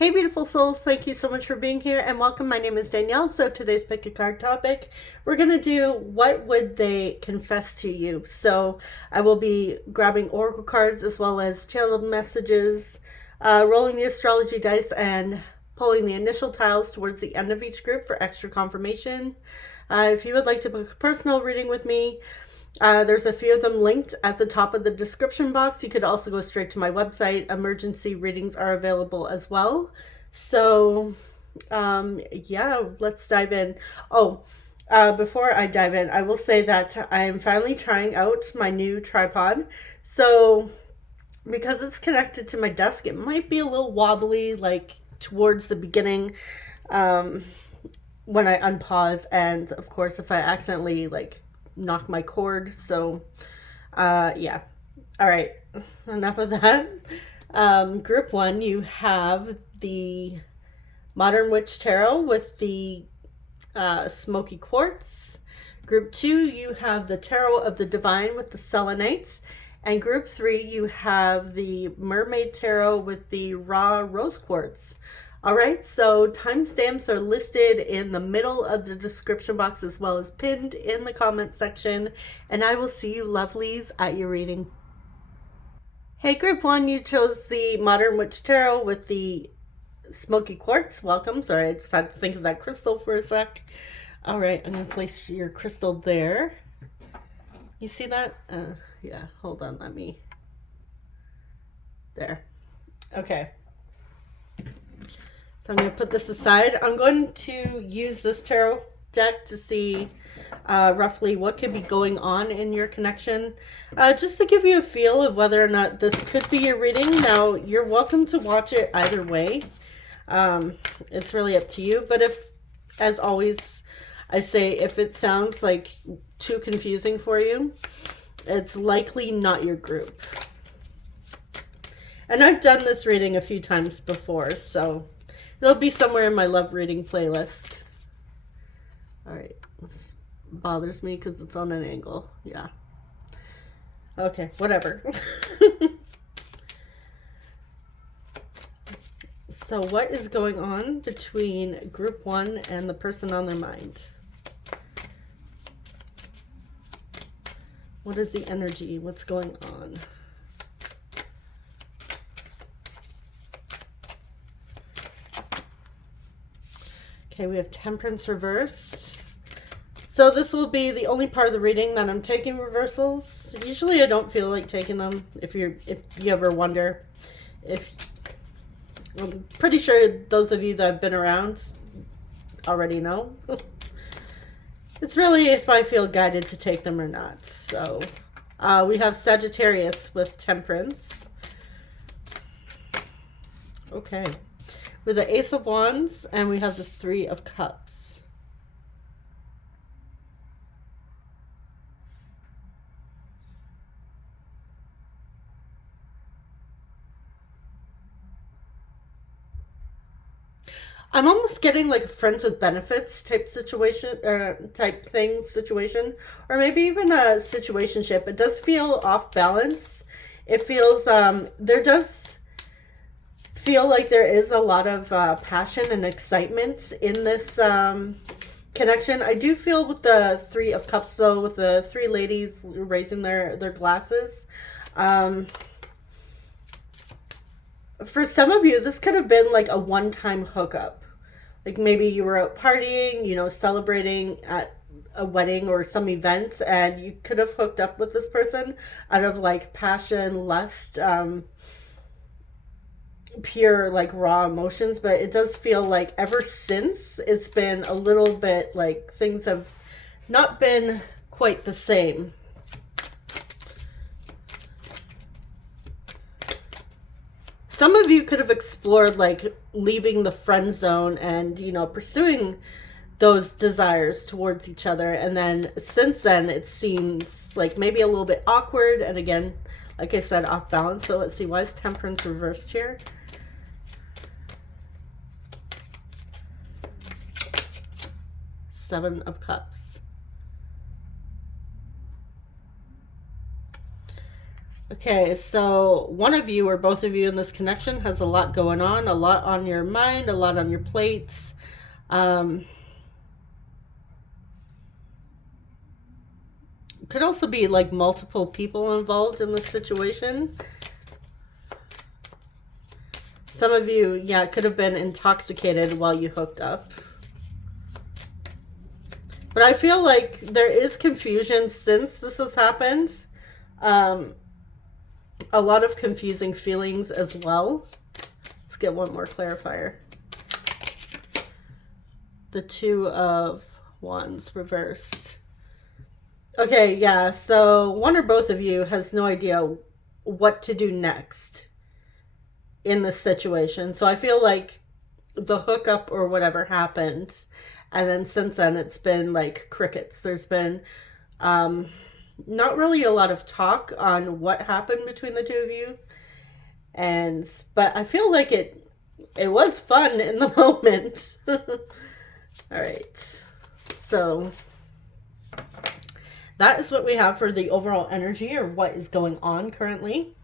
Hey beautiful souls, thank you so much for being here and welcome. My name is Danielle. So today's pick a card topic, we're going to do what would they confess to you. So I will be grabbing oracle cards as well as channeled messages, rolling the astrology dice and pulling the initial tiles towards the end of each group for extra confirmation. If you would like to book a personal reading with me, there's a few of them linked at the top of the description box. You could also go straight to my website. Emergency readings are available as well. So, yeah, let's dive in. Before I dive in, I will say that I am finally trying out my new tripod. So, because it's connected to my desk, it might be a little wobbly, like towards the beginning, when I unpause. And of course, if I accidentally knock my cord. So yeah, all right, enough of that. Group one, you have the Modern Witch Tarot with the smoky quartz. Group two, you have the Tarot of the Divine with the selenite. And group three, you have the Mermaid Tarot with the raw rose quartz. All right, so timestamps are listed in the middle of the description box as well as pinned in the comment section. And I will see you lovelies at your reading. Hey, group one, you chose the Modern Witch Tarot with the smoky quartz. Welcome. Sorry, I just had to think of that crystal for a sec. All right, I'm going to place your crystal there. You see that? Yeah, hold on, let me. There. Okay. So I'm going to put this aside. I'm going to use this tarot deck to see roughly what could be going on in your connection. Just to give you a feel of whether or not this could be your reading. Now, you're welcome to watch it either way. It's really up to you. But if, as always, I say if it sounds like too confusing for you, it's likely not your group. And I've done this reading a few times before, so it'll be somewhere in my love reading playlist. All right, this bothers me because it's on an angle. Yeah. Okay, whatever. So what is going on between group one and the person on their mind? What is the energy? What's going on? Okay, we have Temperance reversed. So this will be the only part of the reading that I'm taking reversals. Usually I don't feel like taking them, if you ever wonder. I'm pretty sure those of you that have been around already know. It's really if I feel guided to take them or not. So we have Sagittarius with Temperance. Okay. With the Ace of Wands, and we have the Three of Cups. I'm almost getting like a friends with benefits type situation, situation, or maybe even a situationship. It does feel off balance. It feels, there does feel like there is a lot of passion and excitement in this connection. I do feel with the Three of Cups, though, with the three ladies raising their glasses. For some of you, this could have been like a one-time hookup. Like maybe you were out partying, you know, celebrating at a wedding or some event, and you could have hooked up with this person out of like passion, lust, pure like raw emotions. But it does feel like ever since it's been a little bit like things have not been quite the same. Some of you could have explored like leaving the friend zone and, you know, pursuing those desires towards each other. And then since then, it seems like maybe a little bit awkward. And again, like I said, off balance. So let's see, why is Temperance reversed here? Seven of Cups. Okay, so one of you or both of you in this connection has a lot going on, a lot on your mind, a lot on your plates. Could also be like multiple people involved in this situation. Some of you, yeah, could have been intoxicated while you hooked up. But I feel like there is confusion since this has happened. A lot of confusing feelings as well. Let's get one more clarifier. The Two of Wands reversed. Okay, yeah, so one or both of you has no idea what to do next in this situation. So I feel like the hookup or whatever happened, and then since then it's been like crickets. There's been not really a lot of talk on what happened between the two of you, but I feel like it was fun in the moment. All right, so that is what we have for the overall energy, or what is going on currently.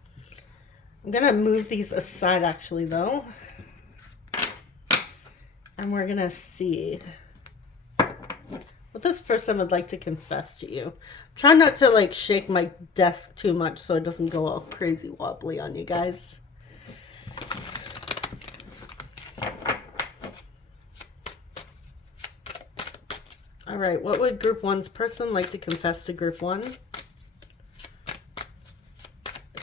I'm gonna move these aside actually though, and we're gonna see what this person would like to confess to you. Try not to like shake my desk too much so it doesn't go all crazy wobbly on you guys. All right, what would Group 1's person like to confess to Group 1?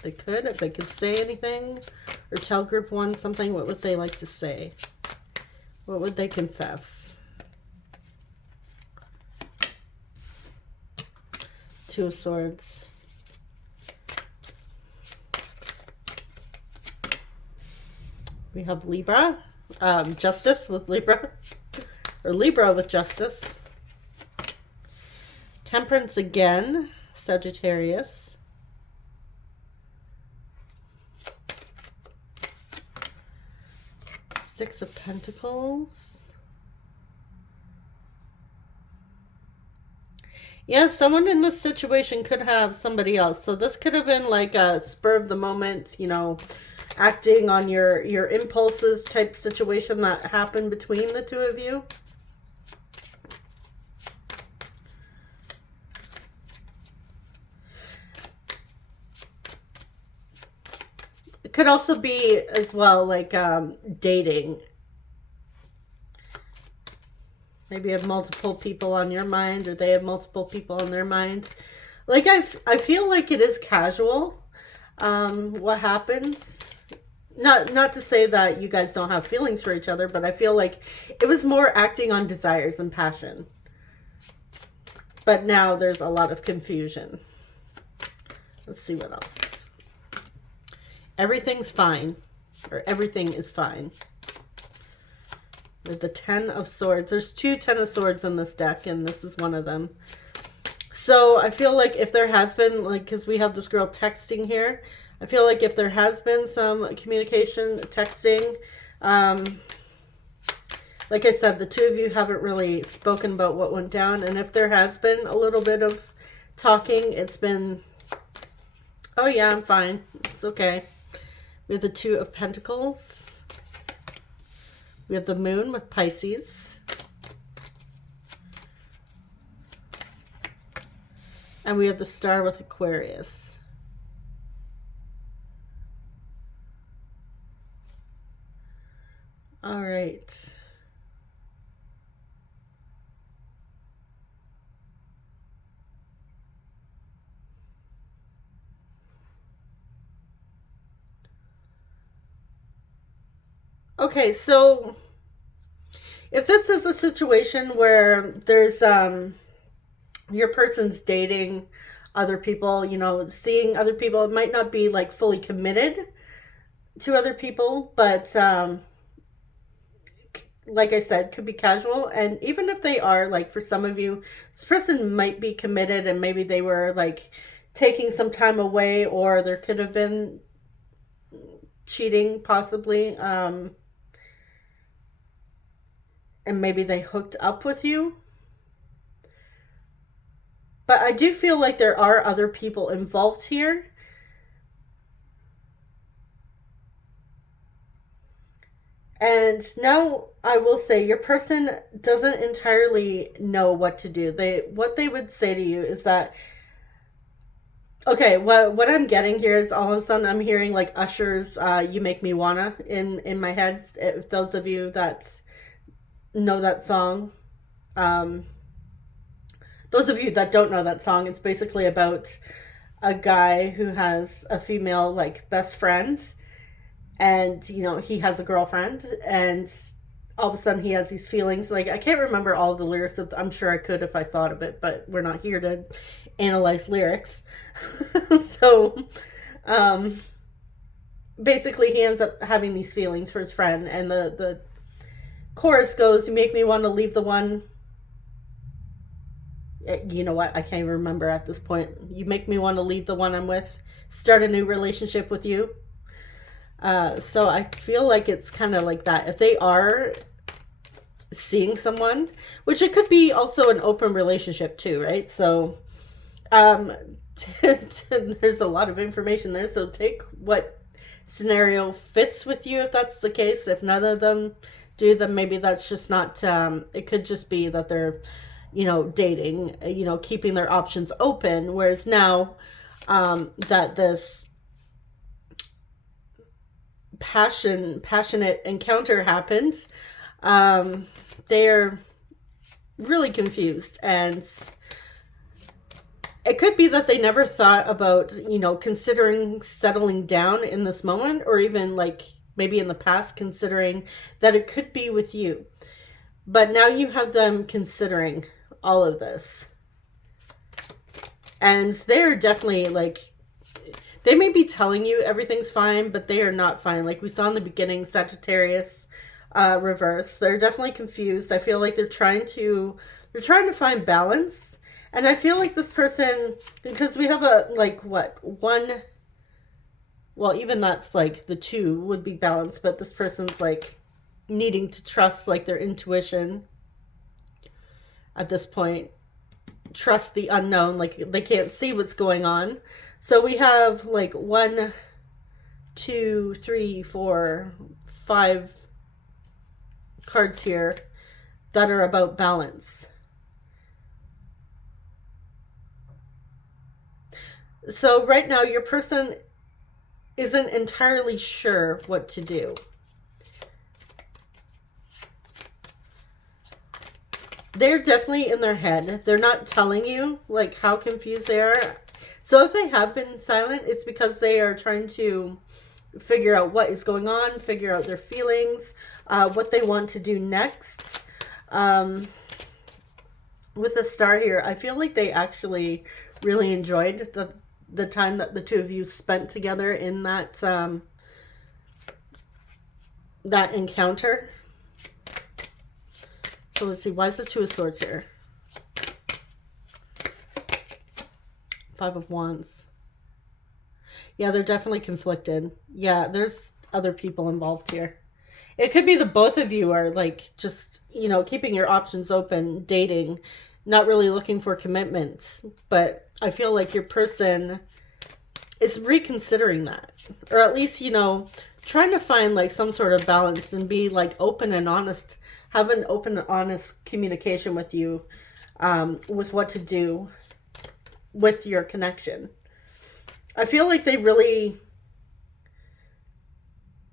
If they could say anything or tell Group 1 something, what would they like to say? What would they confess? Two of Swords. We have Libra. Justice with Libra. Or Libra with Justice. Temperance again. Sagittarius. Six of Pentacles. Yeah, someone in this situation could have somebody else. So this could have been like a spur of the moment, you know, acting on your impulses type situation that happened between the two of you. It could also be as well like dating. Maybe you have multiple people on your mind, or they have multiple people on their mind. Like, I feel like it is casual, what happens. Not to say that you guys don't have feelings for each other, but I feel like it was more acting on desires and passion. But now there's a lot of confusion. Let's see what else. Everything's fine, or everything is fine. With the Ten of Swords. There's two Ten of Swords in this deck, and this is one of them. So I feel like if there has been, like, because we have this girl texting here, I feel like if there has been some communication, texting, like I said, the two of you haven't really spoken about what went down. And if there has been a little bit of talking, it's been, oh yeah, I'm fine. It's okay. We have the Two of Pentacles. We have the Moon with Pisces. And we have the Star with Aquarius. All right. Okay, so if this is a situation where there's your person's dating other people, you know, seeing other people, it might not be like fully committed to other people, but like I said, could be casual. And even if they are, like, for some of you, this person might be committed, and maybe they were like taking some time away, or there could have been cheating possibly, and maybe they hooked up with you. But I do feel like there are other people involved here. And now I will say your person doesn't entirely know what to do. What they would say to you is that, okay, what I'm getting here is all of a sudden I'm hearing like Usher's "You Make Me Wanna" in my head. If those of you that know that song, um, those of you that don't know that song, it's basically about a guy who has a female like best friend, and he has a girlfriend, and all of a sudden he has these feelings. Like, I can't remember all of the lyrics. I'm sure I could if I thought of it, but we're not here to analyze lyrics. So basically he ends up having these feelings for his friend, and the chorus goes, "You make me want to leave the one," you know what, I can't even remember at this point. "You make me want to leave the one I'm with, start a new relationship with you." So I feel like it's kind of like that. If they are seeing someone, which it could be also an open relationship too, right? So there's a lot of information there. So take what scenario fits with you if that's the case. If none of them do, then maybe that's just not, it could just be that they're, dating, keeping their options open. Whereas now that this passionate encounter happened, they're really confused, and it could be that they never thought about considering settling down in this moment, or even like maybe in the past considering that it could be with you. But now you have them considering all of this, and they're definitely like, they may be telling you everything's fine, but they are not fine. Like we saw in the beginning, Sagittarius reverse. They're definitely confused. I feel like they're trying to find balance. And I feel like this person, because we have a, like, what, one, well, even that's like the two would be balanced, but this person's like needing to trust like their intuition at this point. Trust the unknown. Like they can't see what's going on. So we have like 1, 2, 3, 4, 5 cards here that are about balance. So right now your person isn't entirely sure what to do. They're definitely in their head. They're not telling you like how confused they are. So if they have been silent, it's because they are trying to figure out what is going on, figure out their feelings, what they want to do next. With the star here, I feel like they actually really enjoyed the time that the two of you spent together in that that encounter. So let's see, why is the Two of Swords here? 5 of Wands. Yeah, they're definitely conflicted. Yeah, there's other people involved here. It could be the both of you are like just, keeping your options open, dating, not really looking for commitments. But I feel like your person is reconsidering that. Or at least, trying to find like some sort of balance and be like open and honest. Have an open and honest communication with you, with what to do with your connection. I feel like they really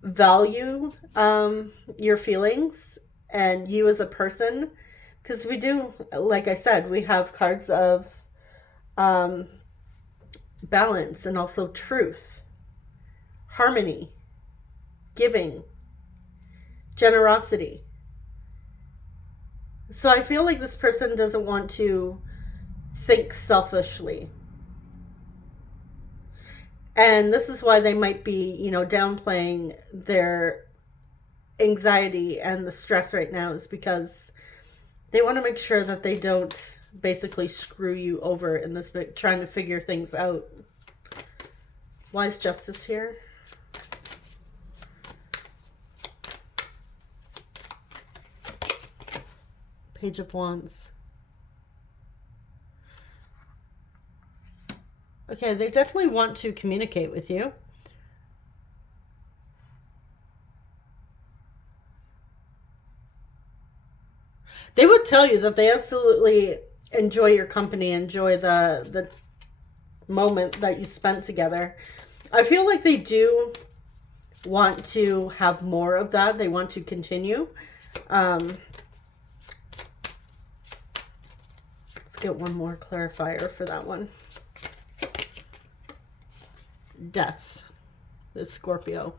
value your feelings and you as a person, because we do, like I said, we have cards of balance and also truth, harmony, giving, generosity. So I feel like this person doesn't want to think selfishly. And this is why they might be, downplaying their anxiety and the stress right now, is because they want to make sure that they don't basically screw you over in this bit, trying to figure things out. Why is Justice here? Page of Wands. Okay, they definitely want to communicate with you. They would tell you that they absolutely enjoy your company, enjoy the moment that you spent together. I feel like they do want to have more of that. They want to continue. Let's get one more clarifier for that one. Death. The Scorpio.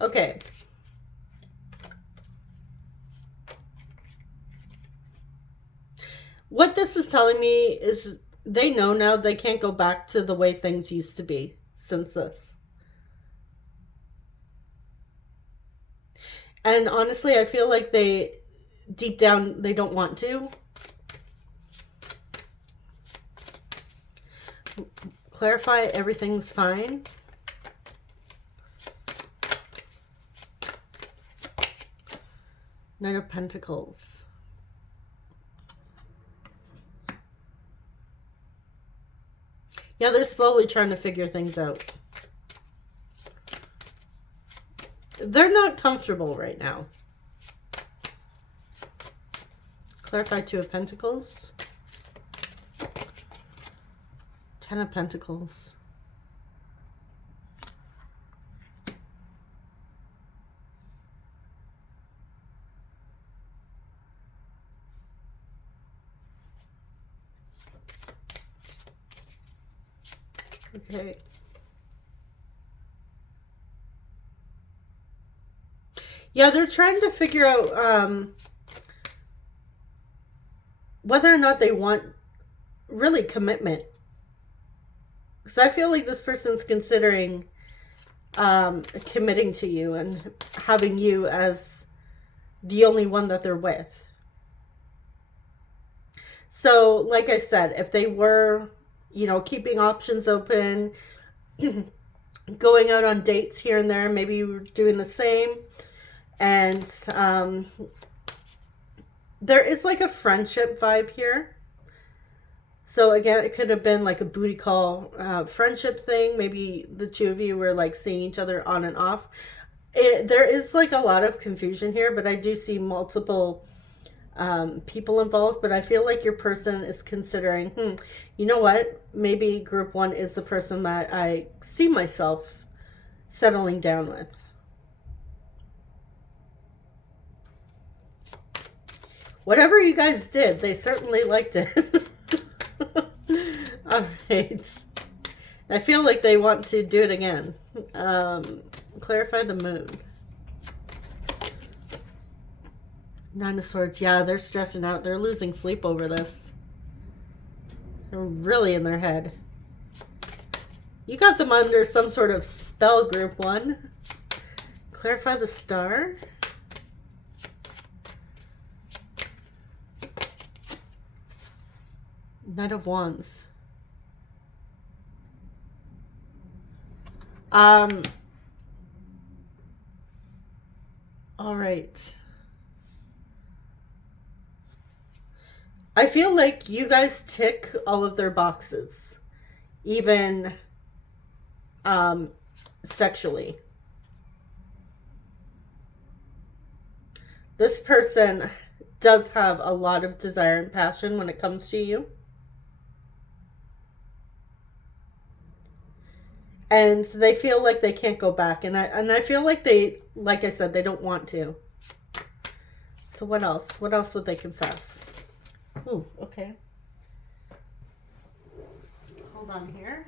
Okay. What this is telling me is they know now they can't go back to the way things used to be since this. And honestly, I feel like they, deep down, they don't want to. Clarify, everything's fine. Knight of Pentacles. Yeah, they're slowly trying to figure things out. They're not comfortable right now. Clarify, Two of Pentacles. Ten of Pentacles. Okay. Yeah, they're trying to figure out whether or not they want really commitment. Because I feel like this person's considering committing to you and having you as the only one that they're with. So, like I said, if they were, you know, keeping options open, going out on dates here and there, maybe you were doing the same. And there is like a friendship vibe here. So again, it could have been like a booty call friendship thing. Maybe the two of you were like seeing each other on and off. There is like a lot of confusion here, but I do see multiple people involved. But I feel like your person is considering, you know what? Maybe group one is the person that I see myself settling down with. Whatever you guys did, they certainly liked it. All right. I feel like they want to do it again. Clarify the moon. Nine of Swords. Yeah, they're stressing out. They're losing sleep over this. They're really in their head. You got them under some sort of spell, group one. Clarify the star. Knight of Wands. All right. I feel like you guys tick all of their boxes, even sexually. This person does have a lot of desire and passion when it comes to you. And they feel like they can't go back. And I feel like they, like I said, they don't want to. So what else? What else would they confess? Ooh, okay. Hold on here.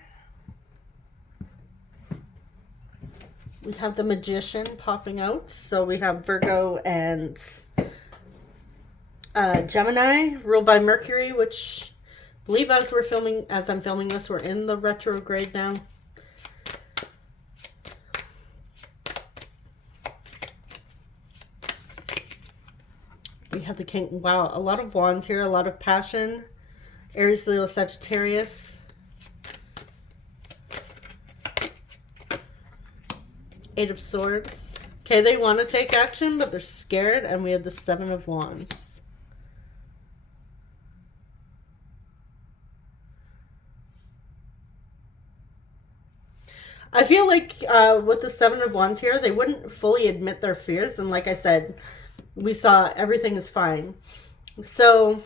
We have the Magician popping out. So we have Virgo and Gemini, ruled by Mercury, which I believe as I'm filming this, we're in the retrograde now. We have the King. Wow, a lot of wands here, a lot of passion. Aries, Leo, Sagittarius. Eight of Swords. Okay, they want to take action, but they're scared. And we have the Seven of Wands. I feel like with the Seven of Wands here, they wouldn't fully admit their fears. And like I said, we saw everything is fine. So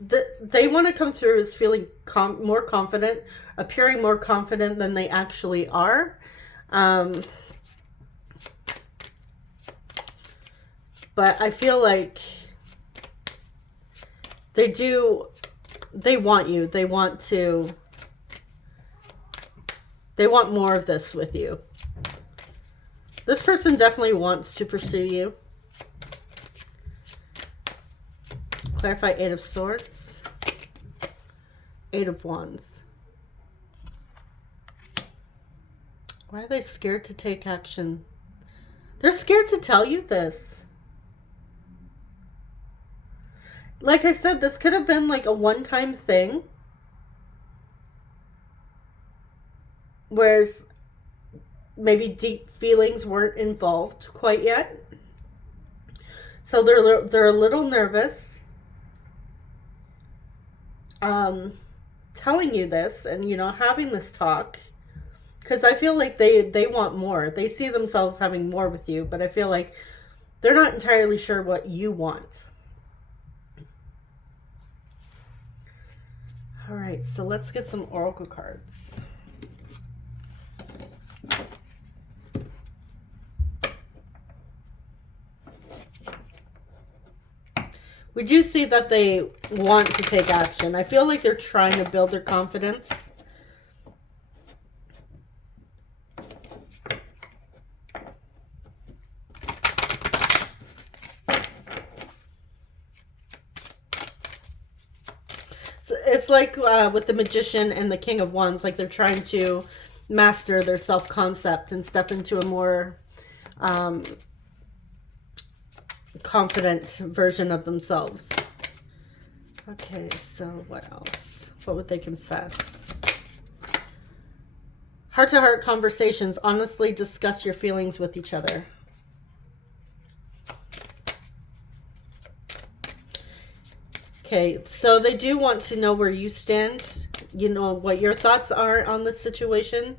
they want to come through as feeling more confident, appearing more confident than they actually are. But I feel like they want you. They want more of this with you. This person definitely wants to pursue you. Clarify Eight of Swords. Eight of Wands. Why are they scared to take action? They're scared to tell you this. Like I said, this could have been like a one-time thing. Whereas maybe deep feelings weren't involved quite yet. So they're a little nervous. Telling you this and, you know, having this talk. Because I feel like they want more. They see themselves having more with you. But I feel like they're not entirely sure what you want. All right, so let's get some oracle cards. We do see that they want to take action. I feel like they're trying to build their confidence. So it's like with the Magician and the King of Wands, like they're trying to master their self-concept and step into a more confident version of themselves. Okay, so what else? What would they confess? Heart-to-heart conversations. Honestly discuss your feelings with each other. Okay, so they do want to know where you stand. You know, what your thoughts are on this situation.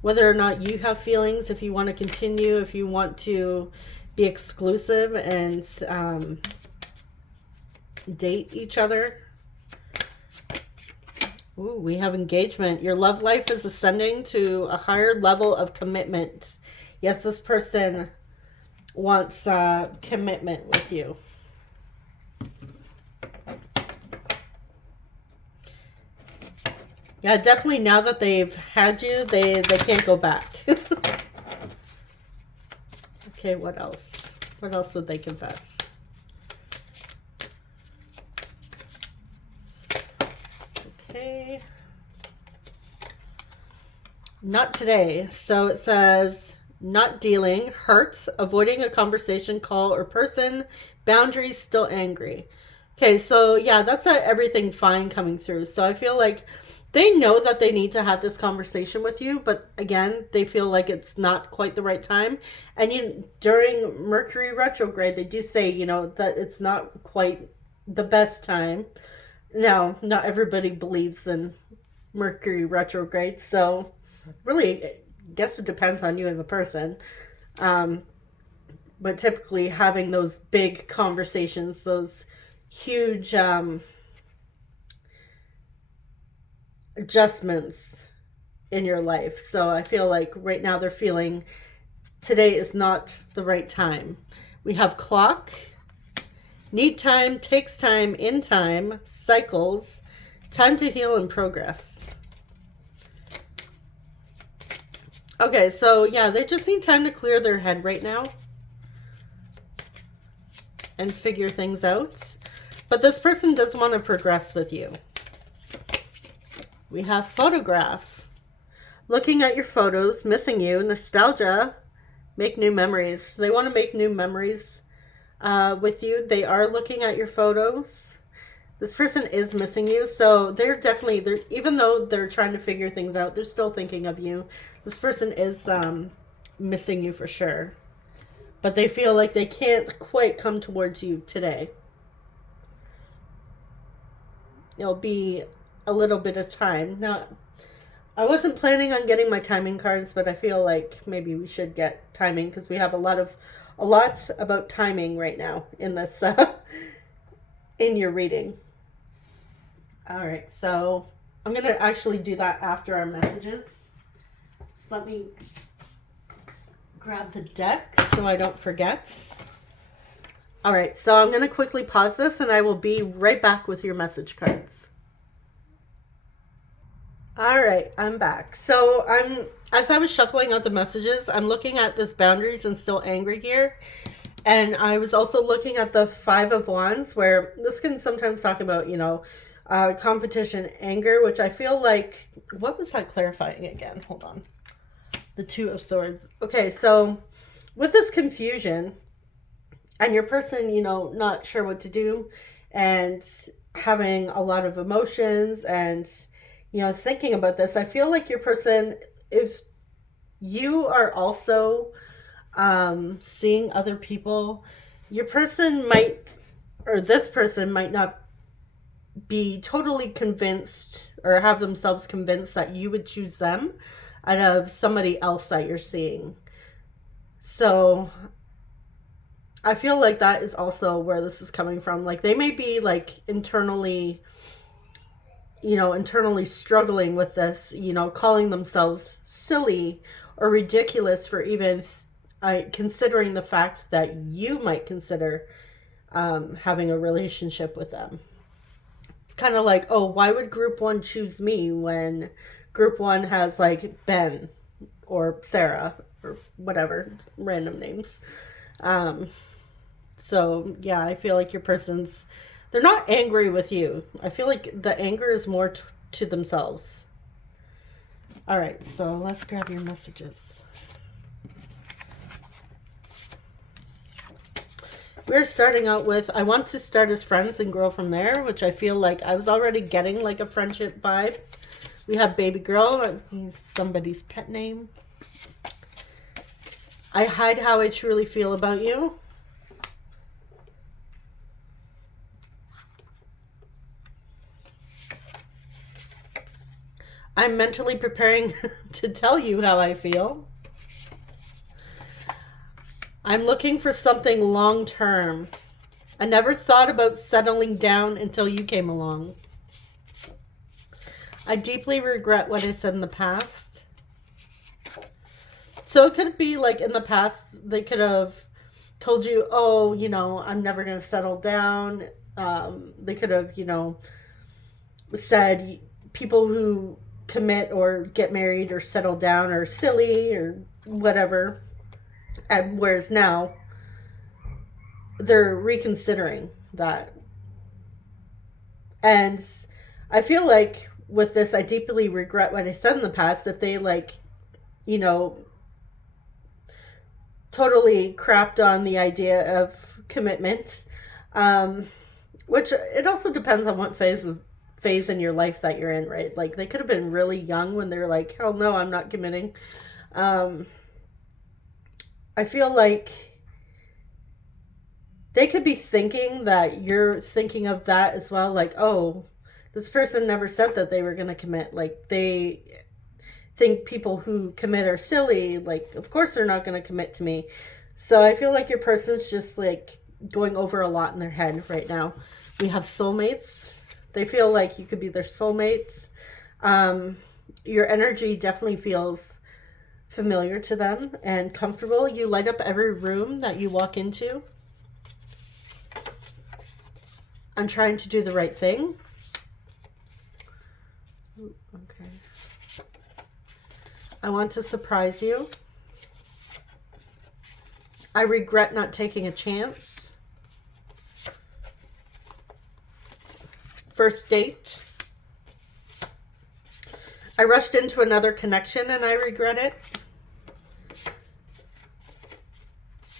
Whether or not you have feelings, if you want to continue, if you want to be exclusive and date each other. Ooh, we have engagement. Your love life is ascending to a higher level of commitment. Yes, this person wants commitment with you. Yeah, definitely now that they've had you, they can't go back. Okay, what else? What else would they confess? Okay. Not today. So it says, not dealing, hurts, avoiding a conversation, call, or person, boundaries, still angry. Okay, so yeah, that's everything fine coming through. So I feel like they know that they need to have this conversation with you, but again, they feel like it's not quite the right time. And during Mercury retrograde, they do say, you know, that it's not quite the best time. Now, not everybody believes in Mercury retrograde, so really, I guess it depends on you as a person. But typically having those big conversations, those huge adjustments in your life. So I feel like right now they're feeling today is not the right time. We have clock, need time, takes time, in time, cycles, time to heal and progress. Okay, so yeah, they just need time to clear their head right now and figure things out. But this person does want to progress with you. We have photograph. Looking at your photos, missing you, nostalgia, make new memories. They want to make new memories with you. They are looking at your photos. This person is missing you. So they're even though they're trying to figure things out, they're still thinking of you. This person is missing you for sure. But they feel like they can't quite come towards you today. It'll be a little bit of time. Now, I wasn't planning on getting my timing cards, but I feel like maybe we should get timing because we have a lot about timing right now in this in your reading. All right, so I'm gonna actually do that after our messages. Just let me grab the deck so I don't forget. All right, so I'm gonna quickly pause this and I will be right back with your message cards. All right, I'm back. So as I was shuffling out the messages, I'm looking at this boundaries and still angry here. And I was also looking at the Five of Wands, where this can sometimes talk about, competition, anger, which I feel like, what was that clarifying again? Hold on. The Two of Swords. Okay, so with this confusion and your person, not sure what to do and having a lot of emotions and thinking about this, I feel like your person, if you are also seeing other people, your person this person might not be totally convinced or have themselves convinced that you would choose them out of somebody else that you're seeing. So I feel like that is also where this is coming from. Like they may be like internally struggling with this, calling themselves silly or ridiculous for even considering the fact that you might consider having a relationship with them. It's kind of like, oh, why would group one choose me when group one has like Ben or Sarah or whatever, random names. So yeah, I feel like your person's, they're not angry with you. I feel like the anger is more to themselves. All right, so let's grab your messages. We're starting out with, I want to start as friends and grow from there, which I feel like I was already getting like a friendship vibe. We have baby girl, he's somebody's pet name. I hide how I truly feel about you. I'm mentally preparing to tell you how I feel. I'm looking for something long-term. I never thought about settling down until you came along. I deeply regret what I said in the past. So it could be like in the past, they could have told you, oh, I'm never going to settle down. They could have, said people who commit or get married or settle down are silly or whatever. And whereas now they're reconsidering that. And I feel like with this, I deeply regret what I said in the past. If they totally crapped on the idea of commitment, which it also depends on what phase in your life that you're in, right? Like they could have been really young when they're like, hell no, I'm not committing. I feel like they could be thinking that you're thinking of that as well. Like, oh, this person never said that they were going to commit. Like they think people who commit are silly. Like, of course they're not going to commit to me. So I feel like your person's just like going over a lot in their head right now. We have soulmates. They feel like you could be their soulmates. Your energy definitely feels familiar to them and comfortable. You light up every room that you walk into. I'm trying to do the right thing. Okay. I want to surprise you. I regret not taking a chance. First date. I rushed into another connection and I regret it.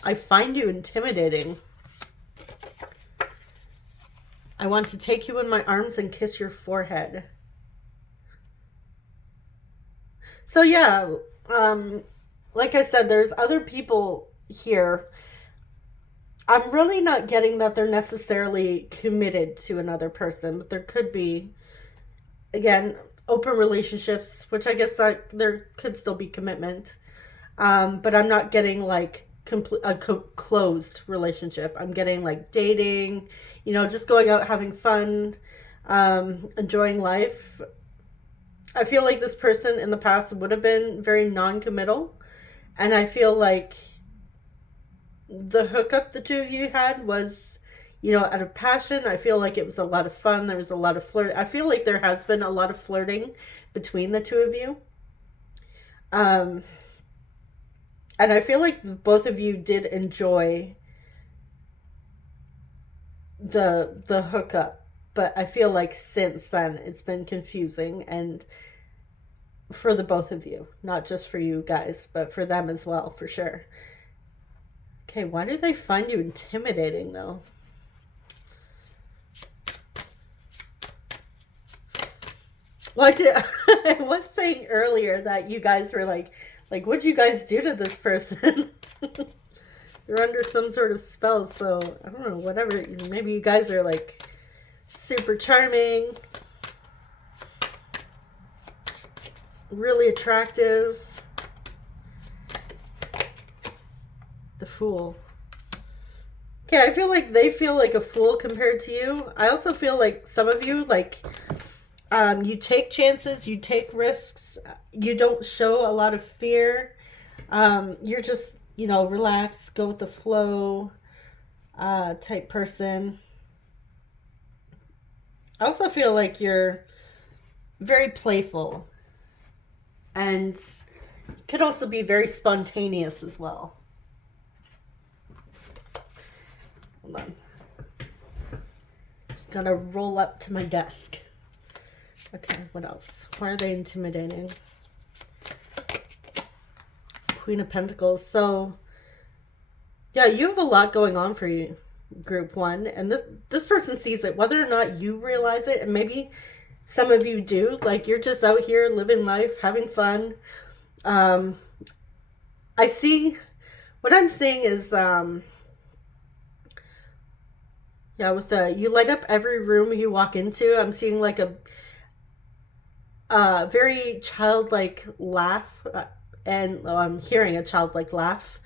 I find you intimidating. I want to take you in my arms and kiss your forehead. So yeah, like I said, there's other people here. I'm really not getting that they're necessarily committed to another person, but there could be, again, open relationships, which I guess there could still be commitment. But I'm not getting like closed relationship. I'm getting like dating, just going out having fun, enjoying life. I feel like this person in the past would have been very non-committal, and I feel like the hookup the two of you had was, out of passion. I feel like it was a lot of fun. There was a lot of flirt. I feel like there has been a lot of flirting between the two of you. And I feel like both of you did enjoy the hookup, but I feel like since then it's been confusing, and for the both of you, not just for you guys, but for them as well, for sure. Okay, why do they find you intimidating though? Well, I was saying earlier that you guys were like, what'd you guys do to this person? You're under some sort of spell, so I don't know, whatever. Maybe you guys are like super charming, really attractive. The Fool. Okay, I feel like they feel like a fool compared to you. I also feel like some of you, like, you take chances, you take risks, you don't show a lot of fear. You're just, relax, go with the flow type person. I also feel like you're very playful and could also be very spontaneous as well. Hold on. Just gotta roll up to my desk. Okay, what else? Why are they intimidating? Queen of Pentacles. So, yeah, you have a lot going on for you, group one. And this person sees it, whether or not you realize it. And maybe some of you do. Like, you're just out here living life, having fun. I see, what I'm seeing is, yeah, with you light up every room you walk into. I'm seeing like a very childlike laugh, and I'm hearing a childlike laugh,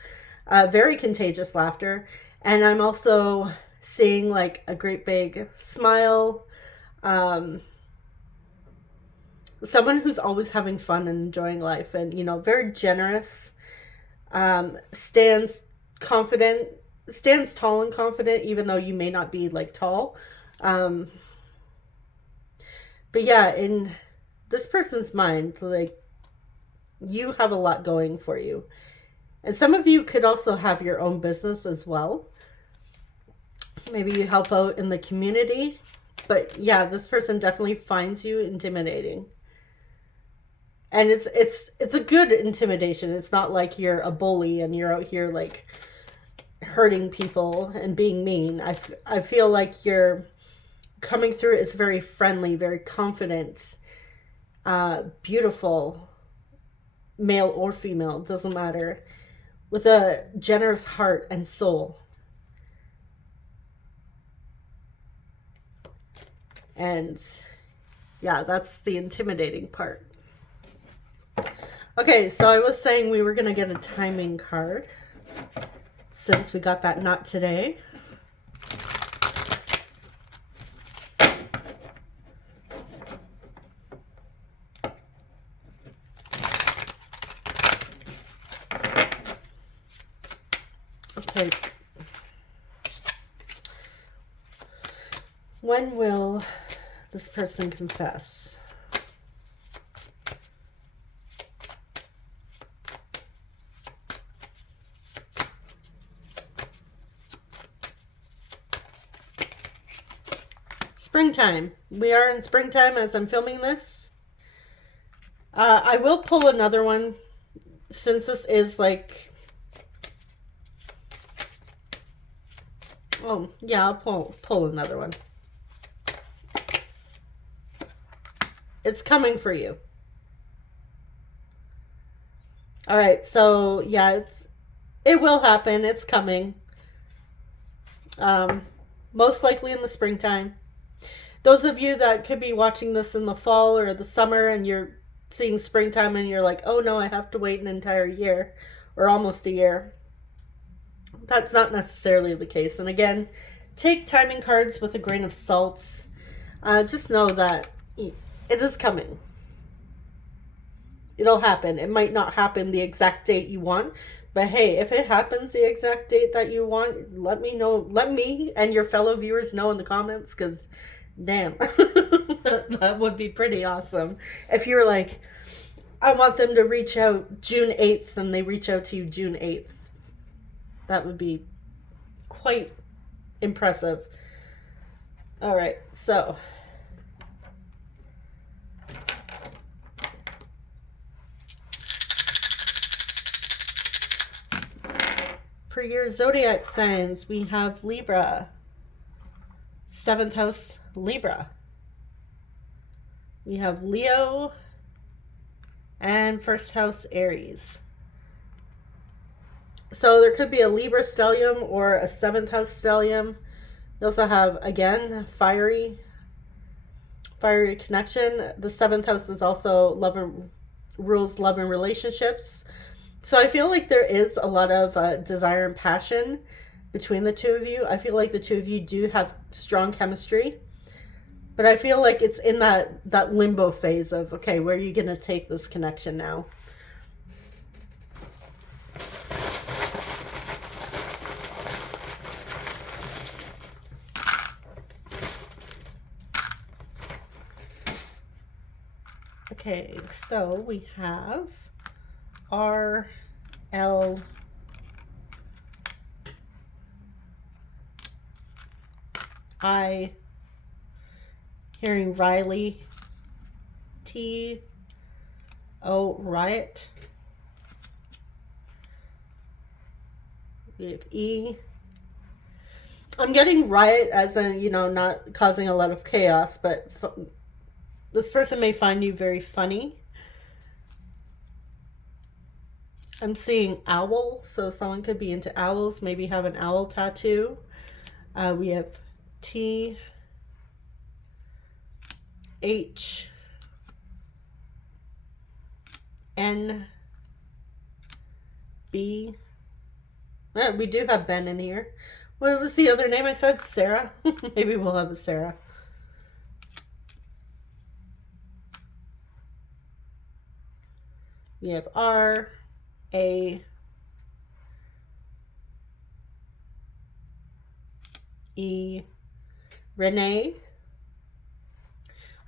very contagious laughter. And I'm also seeing like a great big smile, someone who's always having fun and enjoying life, and very generous, stands tall and confident, even though you may not be like tall. But yeah, in this person's mind, like, you have a lot going for you. And some of you could also have your own business as well. Maybe you help out in the community. But yeah, this person definitely finds you intimidating. And it's a good intimidation. It's not like you're a bully and you're out here like hurting people and being mean. I feel like you're coming through as very friendly, very confident, beautiful, male or female, doesn't matter, with a generous heart and soul. And yeah, that's the intimidating part. Okay, so I was saying we were going to get a timing card since we got that not today. Okay. When will this person confess? Springtime. We are in springtime as I'm filming this. I will pull another one since this is like... Oh, yeah, I'll pull another one. It's coming for you. All right, so yeah, it will happen. It's coming. Most likely in the springtime. those of you that could be watching this in the fall or the summer and you're seeing springtime and you're like, oh no, I have to wait an entire year or almost a year. That's not necessarily the case. And again, take timing cards with a grain of salt. Just know that it is coming. It'll happen. It might not happen the exact date you want, but hey, if it happens the exact date that you want, let me know. Let me and your fellow viewers know in the comments, because damn, that would be pretty awesome. If you're like, I want them to reach out June 8th and they reach out to you June 8th. That would be quite impressive. All right, so for your zodiac signs, we have Libra, 7th house Libra. We have Leo and 1st house Aries. So there could be a Libra stellium or a 7th house stellium. You also have, again, fiery connection. The 7th house is also rules love and relationships. So I feel like there is a lot of desire and passion between the two of you. I feel like the two of you do have strong chemistry. But I feel like it's in that limbo phase of, okay, where are you going to take this connection now? Okay, so we have R, L, I, hearing Riley, T, O, Riot. We have E. I'm getting Riot as in, you know, not causing a lot of chaos, but this person may find you very funny. I'm seeing owl, so someone could be into owls, maybe have an owl tattoo. We have T, H, N, B. We do have Ben in here. What was the other name I said? Sarah? Maybe we'll have a Sarah. We have R, A, E, Renee.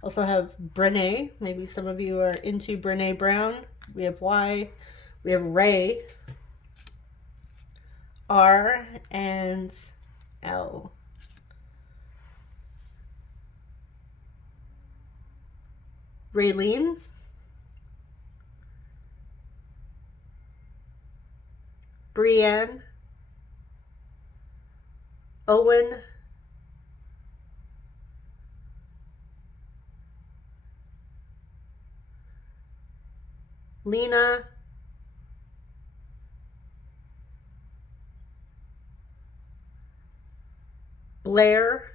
Also have Brene. Maybe some of you are into Brene Brown. We have Y. We have Ray, R, and L. Raylene, Brienne, Owen, Lena, Blair,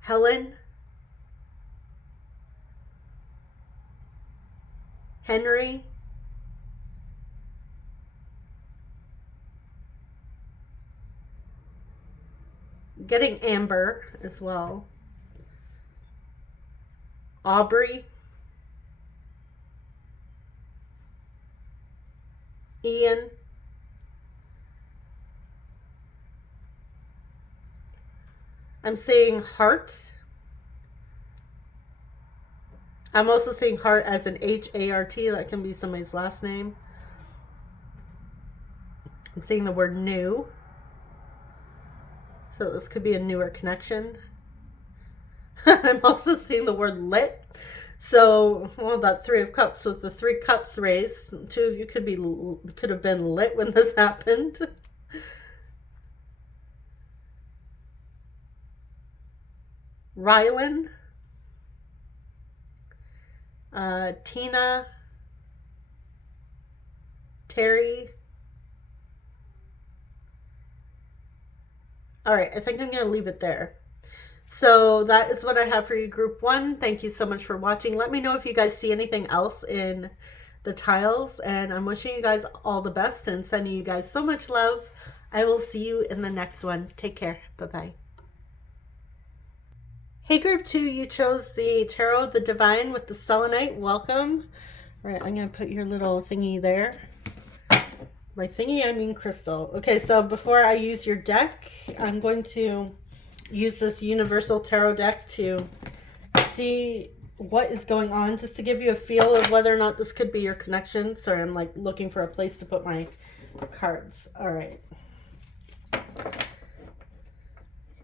Helen, Henry, getting Amber as well, Aubrey, Ian, I'm seeing Heart. I'm also seeing Heart as an H-A-R-T. That can be somebody's last name. I'm seeing the word new. So this could be a newer connection. I'm also seeing the word lit. So, well, that 3 of Cups with the 3 cups raised. 2 of you could have been lit when this happened. Rylan, Tina, Terry, All right, I think I'm going to leave it there. So that is what I have for you, group one. Thank you so much for watching. Let me know if you guys see anything else in the tiles, and I'm wishing you guys all the best and sending you guys so much love. I will see you in the next one. Take care. Bye-bye. Hey, group two, you chose the Tarot of the Divine with the Selenite. Welcome. All right, I'm going to put your little thingy there. By thingy, I mean crystal. Okay, so before I use your deck, I'm going to use this Universal Tarot deck to see what is going on, just to give you a feel of whether or not this could be your connection. Sorry, I'm like looking for a place to put my cards. All right.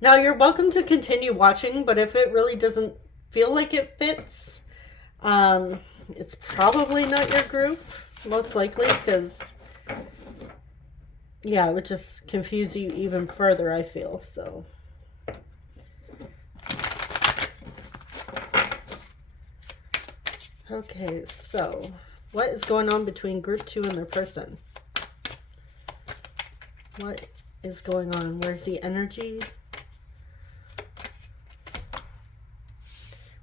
Now, you're welcome to continue watching, but if it really doesn't feel like it fits, it's probably not your group, most likely, because yeah, it would just confuse you even further, I feel. So okay, so what is going on between group two and their person? What is going on? Where's the energy?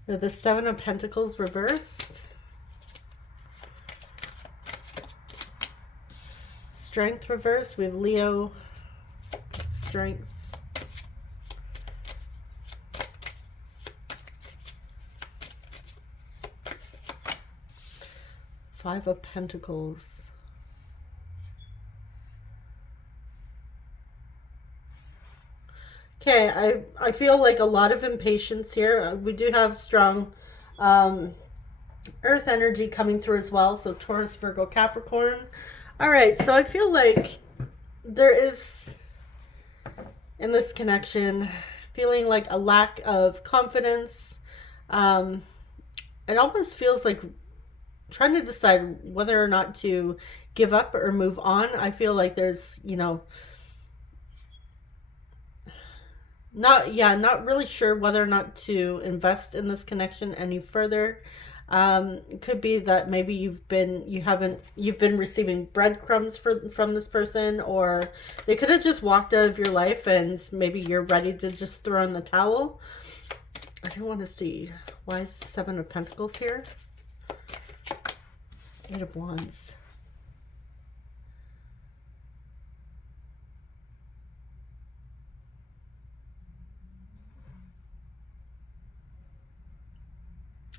We have the Seven of Pentacles reversed. Strength reversed. We have Leo, strength. Five of Pentacles. Okay, I feel like a lot of impatience here. We do have strong earth energy coming through as well. So Taurus, Virgo, Capricorn. All right, so I feel like there is, in this connection, feeling like a lack of confidence. It almost feels like trying to decide whether or not to give up or move on. I feel like there's, you know, not really sure whether or not to invest in this connection any further. It could be that maybe you've been receiving breadcrumbs from this person, or they could have just walked out of your life and maybe you're ready to just throw in the towel. I don't want to see. Why is Seven of Pentacles here? Eight of Wands.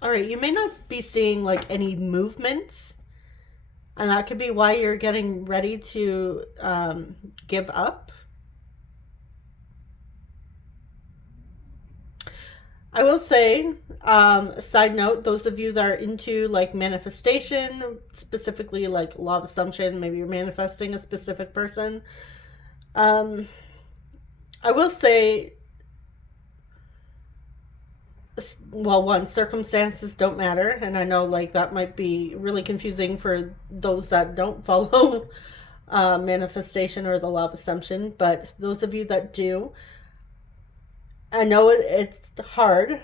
All right, you may not be seeing like any movements, and that could be why you're getting ready to give up. I will say, side note, those of you that are into like manifestation, specifically like law of assumption, maybe you're manifesting a specific person. I will say, well, one, circumstances don't matter, and I know like that might be really confusing for those that don't follow manifestation or the law of assumption, but those of you that do, I know it's hard,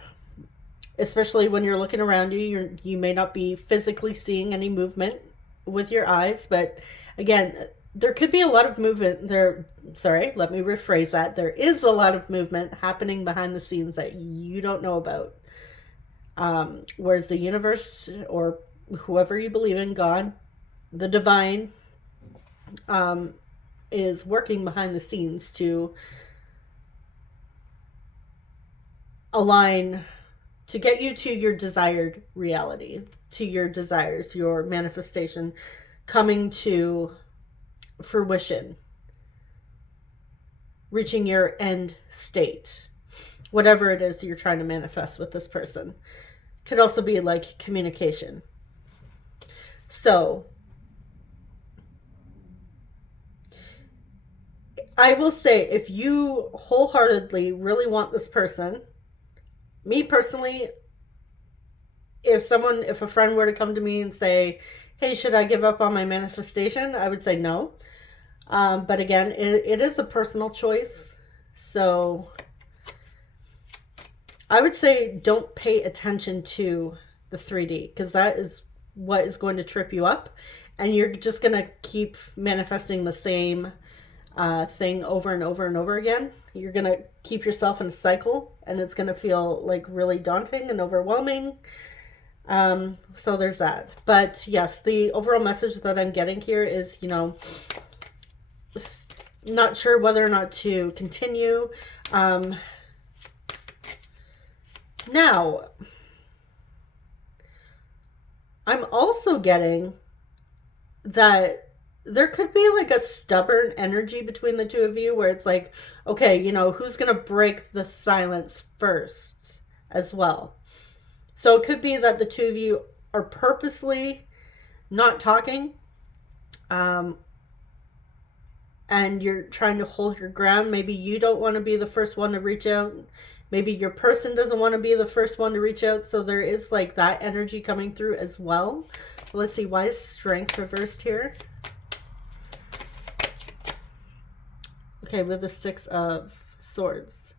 especially when you're looking around you. You may not be physically seeing any movement with your eyes, but again, there could be a lot of movement there. Sorry, let me rephrase that. There is a lot of movement happening behind the scenes that you don't know about. Whereas the universe, or whoever you believe in, God, the divine, is working behind the scenes to align, to get you to your desired reality, to your desires, your manifestation coming to fruition, reaching your end state, whatever it is you're trying to manifest with this person. Could also be like communication. So I will say, if you wholeheartedly really want this person, me personally, if a friend were to come to me and say, hey, should I give up on my manifestation? I would say no. But again, it is a personal choice. So I would say don't pay attention to the 3D, because that is what is going to trip you up. And you're just going to keep manifesting the same thing over and over and over again. you're going to keep yourself in a cycle, and it's going to feel like really daunting and overwhelming. So there's that. But yes, the overall message that I'm getting here is, you know, not sure whether or not to continue. Now, I'm also getting that there could be like a stubborn energy between the two of you where it's like, okay, you know, who's going to break the silence first as well. So it could be that the two of you are purposely not talking, and you're trying to hold your ground. Maybe you don't want to be the first one to reach out. Maybe your person doesn't want to be the first one to reach out. So there is like that energy coming through as well. So let's see, why is strength reversed here? Okay, with the 6 of Swords.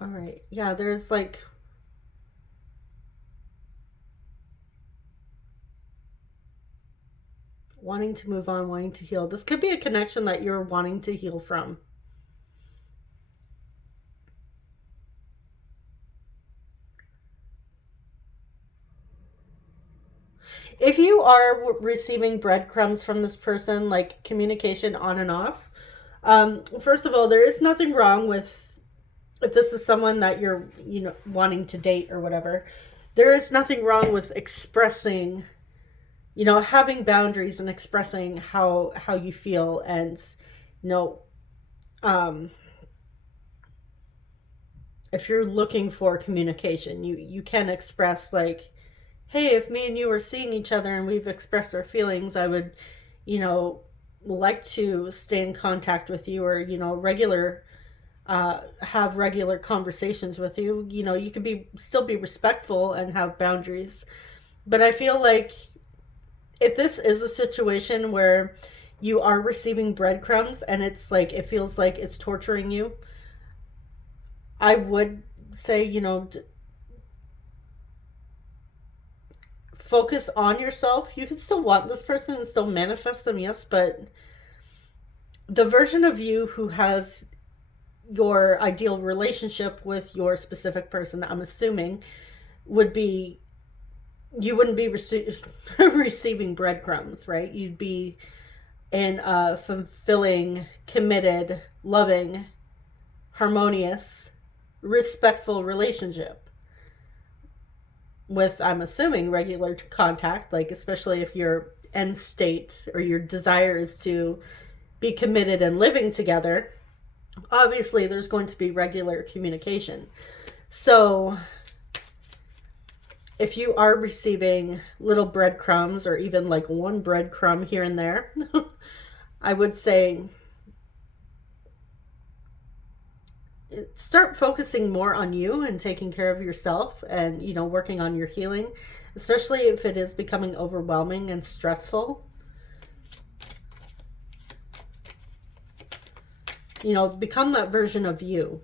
All right. Yeah, there's like wanting to move on, wanting to heal. This could be a connection that you're wanting to heal from. If you are receiving breadcrumbs from this person, like communication on and off, first of all, there is nothing wrong with, if this is someone that you're, you know, wanting to date or whatever, there is nothing wrong with expressing, you know, having boundaries and expressing how you feel. And, you know, if you're looking for communication, you can express like, hey, if me and you are seeing each other and we've expressed our feelings, I would, you know, like to stay in contact with you, or, you know, have regular conversations with you. You know, you could still be respectful and have boundaries. But I feel like if this is a situation where you are receiving breadcrumbs and it's like, it feels like it's torturing you, I would say, you know, focus on yourself. You can still want this person and still manifest them, yes, but the version of you who has your ideal relationship with your specific person, I'm assuming, would be, you wouldn't be receiving breadcrumbs, right? You'd be in a fulfilling, committed, loving, harmonious, respectful relationship with, I'm assuming, regular contact, like especially if your end state or your desire is to be committed and living together. Obviously there's going to be regular communication. So if you are receiving little breadcrumbs, or even like one breadcrumb here and there, I would say start focusing more on you and taking care of yourself, and, you know, working on your healing, especially if it is becoming overwhelming and stressful. You know, become that version of you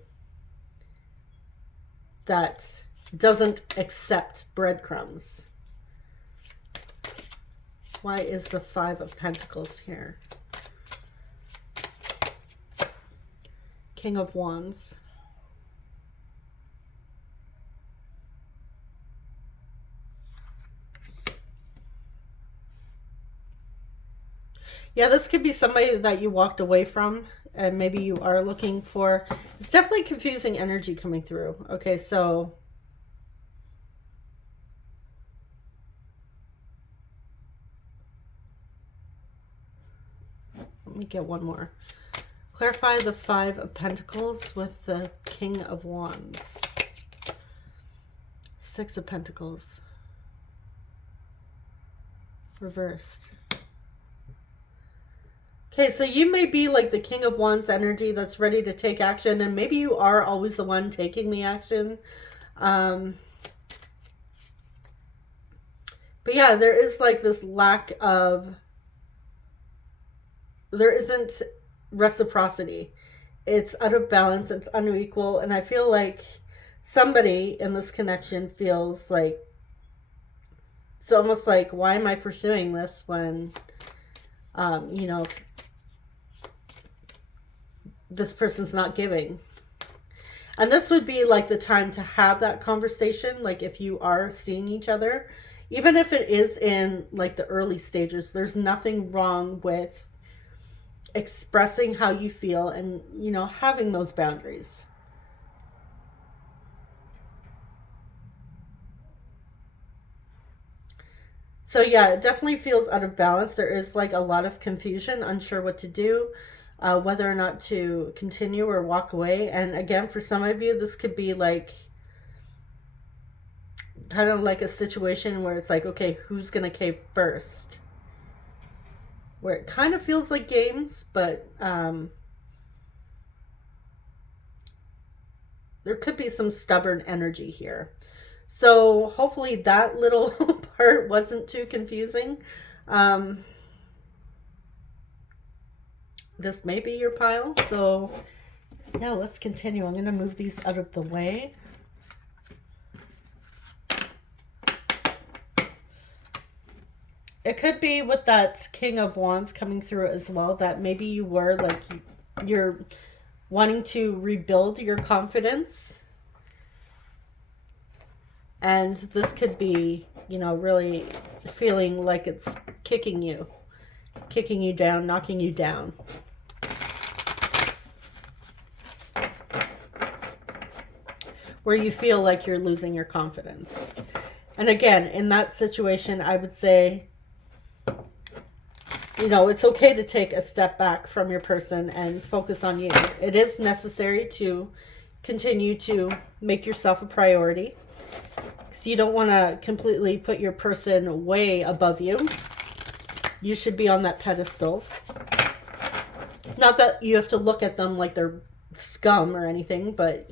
that doesn't accept breadcrumbs. Why is the 5 of Pentacles here? King of Wands. Yeah, this could be somebody that you walked away from, and maybe you are looking for... It's definitely confusing energy coming through. Okay, so... let me get one more. Clarify the 5 of Pentacles with the King of Wands. 6 of Pentacles. Reversed. Okay, so you may be like the King of Wands energy that's ready to take action, and maybe you are always the one taking the action. But yeah, there is like this lack of... there isn't reciprocity. It's out of balance, it's unequal, and I feel like somebody in this connection feels like, it's almost like, why am I pursuing this when, you know, this person's not giving? And this would be like the time to have that conversation. Like if you are seeing each other, even if it is in like the early stages, there's nothing wrong with expressing how you feel and, you know, having those boundaries. So yeah, it definitely feels out of balance. There is like a lot of confusion, unsure what to do, whether or not to continue or walk away. And again, for some of you, this could be like kind of like a situation where it's like, okay, who's gonna cave first? Where it kind of feels like games, but there could be some stubborn energy here. So hopefully that little part wasn't too confusing. This may be your pile. So yeah, let's continue. I'm going to move these out of the way. It could be with that King of Wands coming through as well, that maybe you were like, you're wanting to rebuild your confidence. And this could be, you know, really feeling like it's kicking you down, knocking you down. Where you feel like you're losing your confidence. And again, in that situation, I would say, you know, it's okay to take a step back from your person and focus on you. It is necessary to continue to make yourself a priority. So you don't want to completely put your person way above you. You should be on that pedestal. Not that you have to look at them like they're scum or anything, but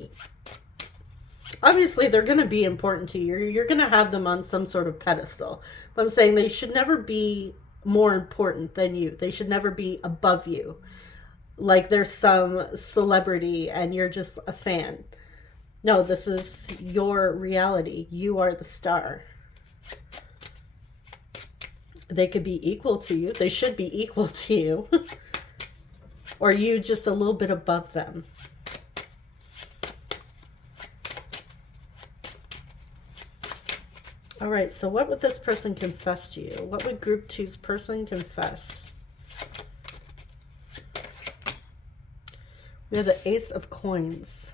obviously they're going to be important to you. You're going to have them on some sort of pedestal. But I'm saying they should never be more important than you. They should never be above you. Like there's some celebrity and you're just a fan. No, this is your reality. You are the star. They could be equal to you. They should be equal to you. Or you just a little bit above them. All right, so what would this person confess to you? What would group two's person confess? We have the Ace of Coins.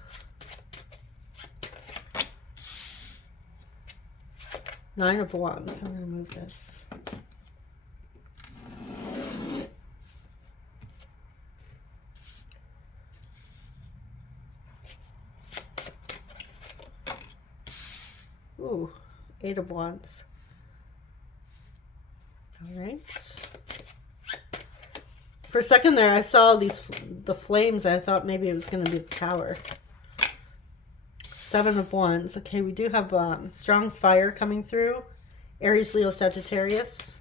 Nine of Wands. I'm going to move this. Ooh, Eight of Wands. All right. For a second there, I saw the flames. I thought maybe it was going to be the Tower. Seven of Wands. Okay, we do have strong fire coming through. Aries, Leo, Sagittarius.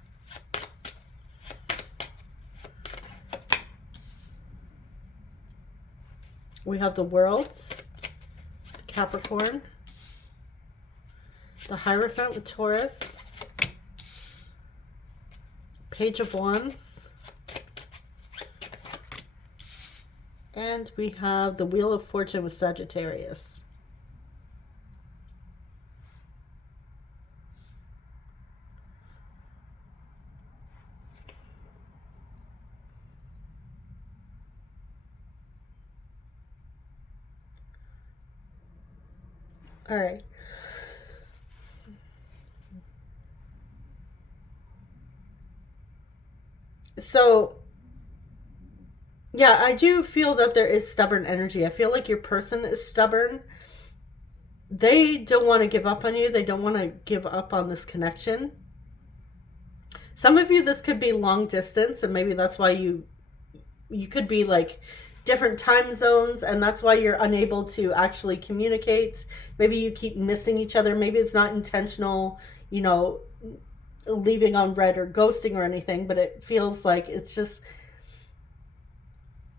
We have the World, the Capricorn, the Hierophant with Taurus, Page of Wands, and we have the Wheel of Fortune with Sagittarius. All right. So, yeah, I do feel that there is stubborn energy. I feel like your person is stubborn. They don't want to give up on you. They don't want to give up on this connection. Some of you, this could be long distance, and maybe that's why you could be like different time zones, and that's why you're unable to actually communicate. Maybe you keep missing each other. Maybe it's not intentional, you know, leaving on red or ghosting or anything, but it feels like it's just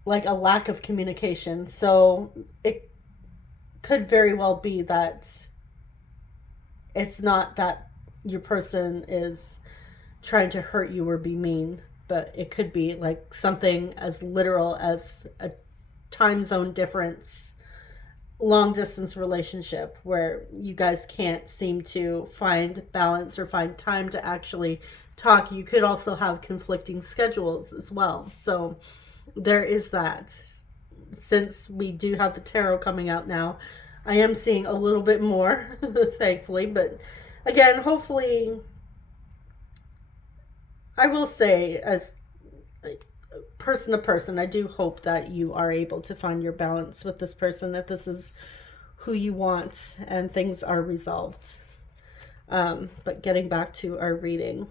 like a lack of communication. So could very well be that it's not that your person is trying to hurt you or be mean, but it could be like something as literal as a time zone difference, long distance relationship where you guys can't seem to find balance or find time to actually talk. You could also have conflicting schedules as well. So there is that. Since we do have the tarot coming out now, I am seeing a little bit more, thankfully. But again, hopefully, I will say, as person to person, I do hope that you are able to find your balance with this person, that this is who you want and things are resolved. But getting back to our reading.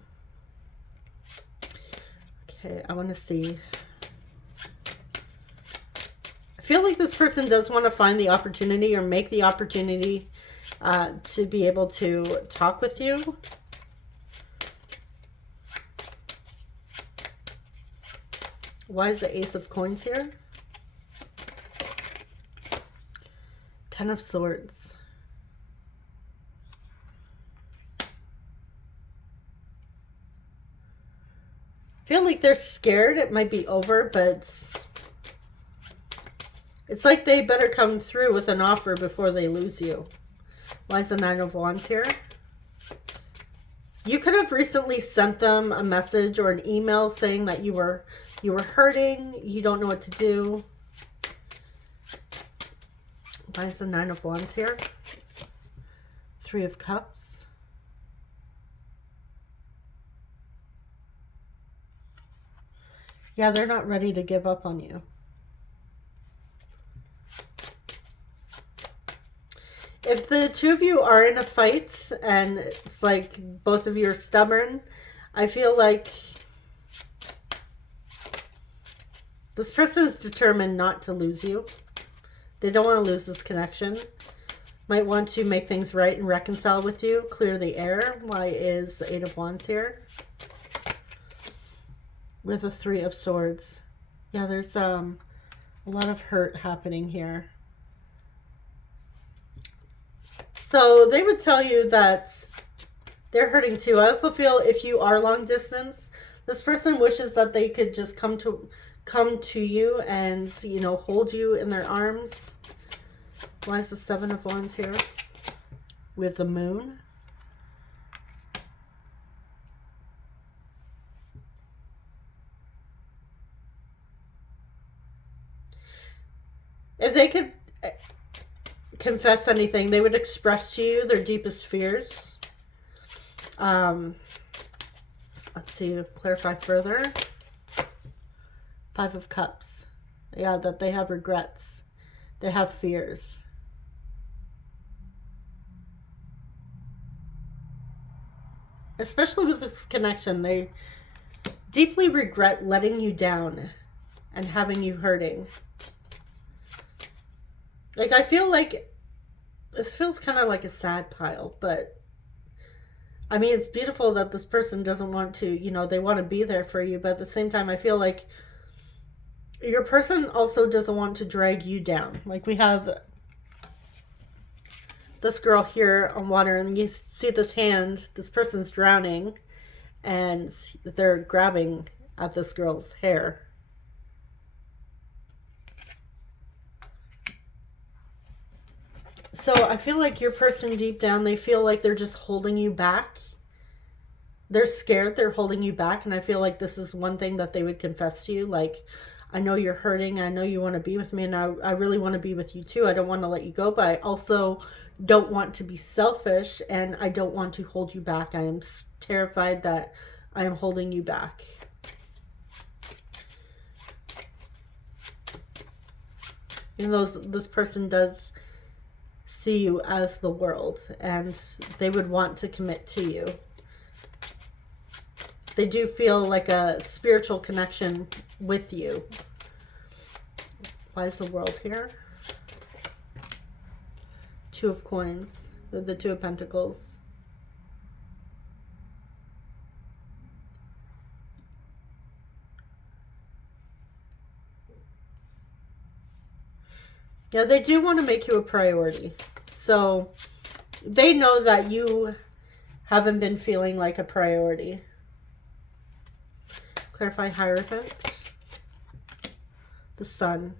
Okay, I want to see. I feel like this person does want to find the opportunity or make the opportunity to be able to talk with you. Why is the Ace of Coins here? Ten of Swords. I feel like they're scared it might be over, but it's like they better come through with an offer before they lose you. Why is the Nine of Wands here? You could have recently sent them a message or an email saying that you were hurting, you don't know what to do. Why is the Nine of Wands here? Three of Cups. Yeah, they're not ready to give up on you. If the two of you are in a fight and it's like both of you are stubborn, I feel like this person is determined not to lose you. They don't want to lose this connection. Might want to make things right and reconcile with you. Clear the air. Why is the Eight of Wands here? With a Three of Swords. Yeah, there's a lot of hurt happening here. So they would tell you that they're hurting too. I also feel if you are long distance, this person wishes that they could just come to you and, you know, hold you in their arms. Why is the Seven of Wands here? With the Moon. If they could confess anything, they would express to you their deepest fears. Let's see, clarify further. Five of Cups. Yeah, that they have regrets. They have fears. Especially with this connection, they deeply regret letting you down and having you hurting. Like, I feel like this feels kind of like a sad pile, but I mean, it's beautiful that this person doesn't want to, you know, they want to be there for you, but at the same time, I feel like your person also doesn't want to drag you down. Like, we have this girl here on water, and you see this hand, this person's drowning, and they're grabbing at this girl's hair. So I feel like your person deep down, they feel like they're just holding you back. They're scared they're holding you back, and I feel like this is one thing that they would confess to you. Like, I know you're hurting, I know you want to be with me, and I really want to be with you too. I don't want to let you go, but I also don't want to be selfish, and I don't want to hold you back. I am terrified that I am holding you back. Even though this person does see you as the world, and they would want to commit to you. They do feel like a spiritual connection with you. Why is the World here? Two of Coins with the Two of Pentacles. Yeah, they do want to make you a priority. So they know that you haven't been feeling like a priority. Clarify Hierophant. The Sun.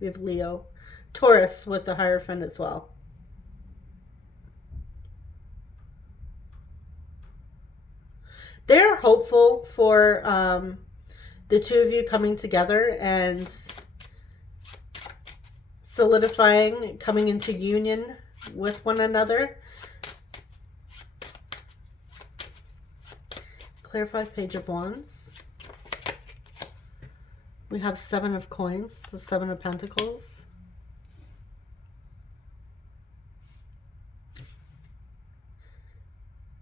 We have Leo. Taurus with the Hierophant as well. They're hopeful for the two of you coming together and solidifying, coming into union with one another. Clarify Page of Wands. We have Seven of Coins, the Seven of Pentacles.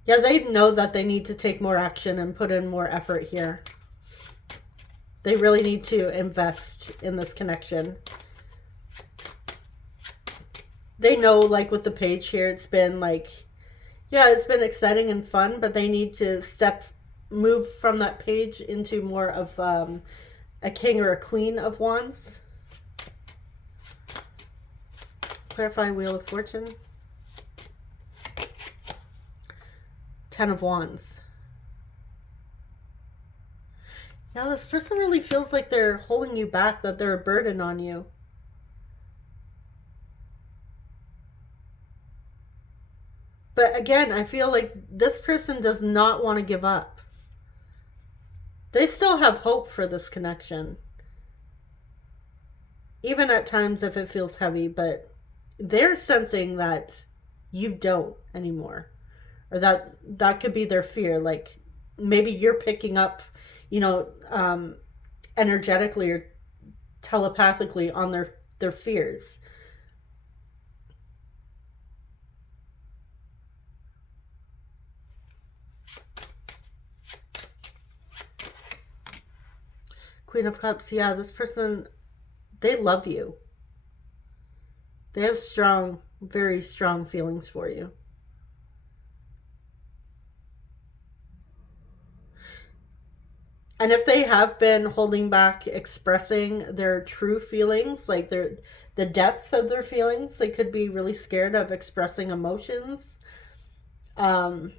Yeah, they know that they need to take more action and put in more effort here. They really need to invest in this connection. They know, like with the page here, it's been like, yeah, it's been exciting and fun, but they need to move from that page into more of a king or a queen of wands. Clarify Wheel of Fortune. Ten of Wands. Yeah, this person really feels like they're holding you back, that they're a burden on you. But again, I feel like this person does not want to give up. They still have hope for this connection. Even at times if it feels heavy, but they're sensing that you don't anymore. Or that could be their fear. Like maybe you're picking up, you know, energetically or telepathically on their fears. Queen of Cups. Yeah, this person, they love you. They have strong, very strong feelings for you. And if they have been holding back expressing their true feelings, like the depth of their feelings, they could be really scared of expressing emotions. And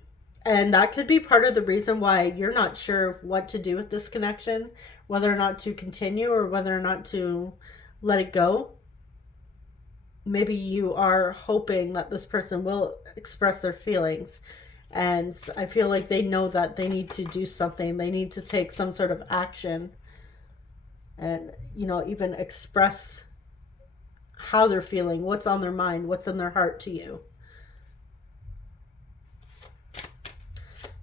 that could be part of the reason why you're not sure what to do with this connection, whether or not to continue or whether or not to let it go. Maybe you are hoping that this person will express their feelings. And I feel like they know that they need to do something. They need to take some sort of action and, you know, even express how they're feeling, what's on their mind, what's in their heart to you.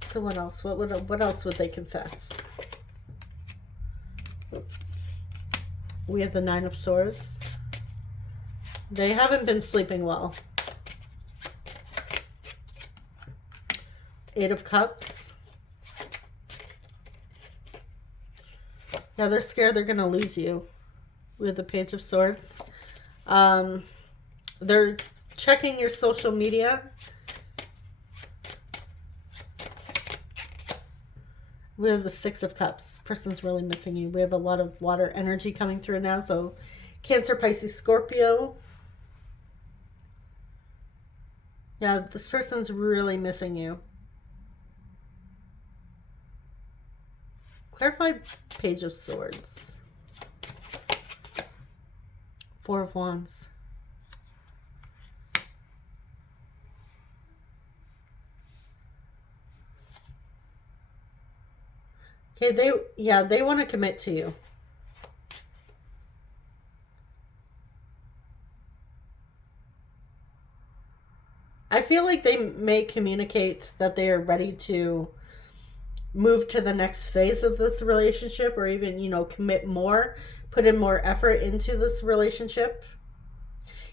So what else? What else would they confess? We have the Nine of Swords. They haven't been sleeping well. Eight of Cups. Yeah, they're scared they're going to lose you. With the Page of Swords. They're checking your social media. We have the Six of Cups. Person's really missing you. We have a lot of water energy coming through now. So Cancer, Pisces, Scorpio. Yeah, this person's really missing you. Clarify Page of Swords. Four of Wands. Okay, they want to commit to you. I feel like they may communicate that they are ready to move to the next phase of this relationship, or even, you know, commit more, put in more effort into this relationship,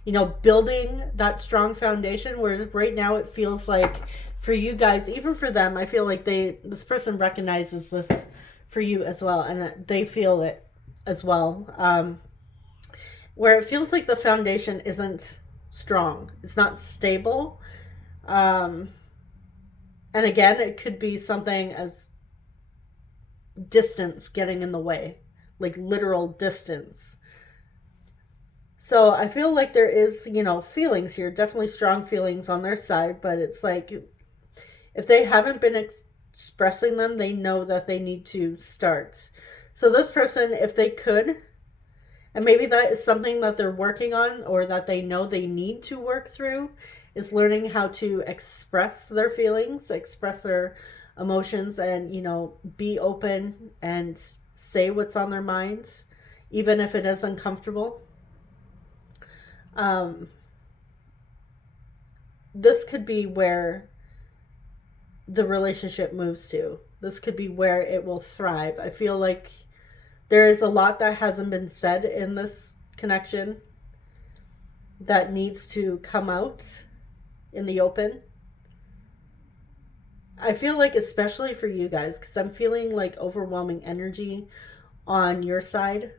you know, building that strong foundation. Whereas right now it feels like for you guys, even for them, I feel like this person recognizes this for you as well, and they feel it as well. Where it feels like the foundation isn't strong, it's not stable. And again, it could be something as distance getting in the way, like literal distance. So I feel like there is, you know, feelings here, definitely strong feelings on their side, but it's like if they haven't been expressing them, they know that they need to start. So this person, if they could, and maybe that is something that they're working on or that they know they need to work through, is learning how to express their feelings, express their emotions, and, you know, be open and say what's on their minds, even if it is uncomfortable. Um, this could be where the relationship moves to. This could be where it will thrive. I feel like there is a lot that hasn't been said in this connection that needs to come out in the open. I feel like, especially for you guys, because I'm feeling like overwhelming energy on your side.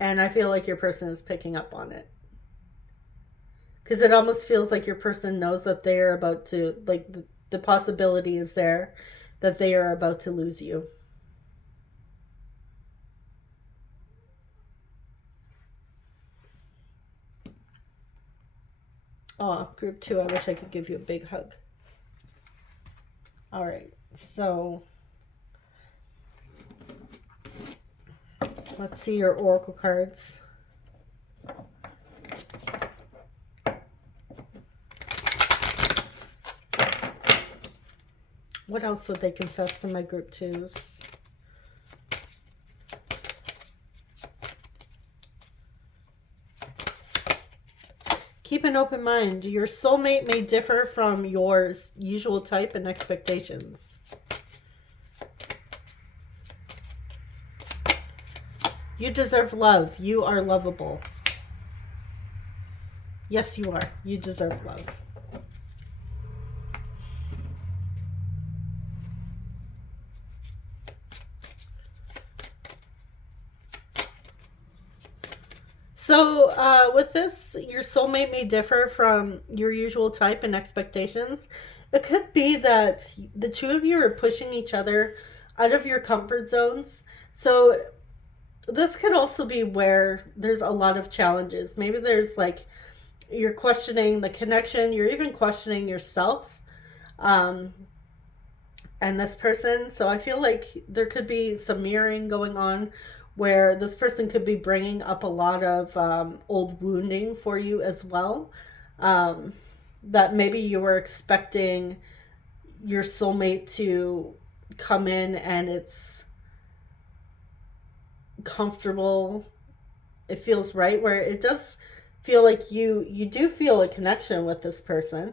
And I feel like your person is picking up on it. Because it almost feels like your person knows that they are about to, like, the possibility is there that they are about to lose you. Oh, group 2, I wish I could give you a big hug. All right, so let's see your oracle cards. What else would they confess to my group 2s? Keep an open mind. Your soulmate may differ from your usual type and expectations. You deserve love. You are lovable. Yes, you are. You deserve love. So with this, your soulmate may differ from your usual type and expectations. It could be that the two of you are pushing each other out of your comfort zones. So this could also be where there's a lot of challenges. Maybe there's like, you're questioning the connection, you're even questioning yourself and this person. So I feel like there could be some mirroring going on where this person could be bringing up a lot of old wounding for you as well. That maybe you were expecting your soulmate to come in and it's comfortable, it feels right, where it does feel like you do feel a connection with this person,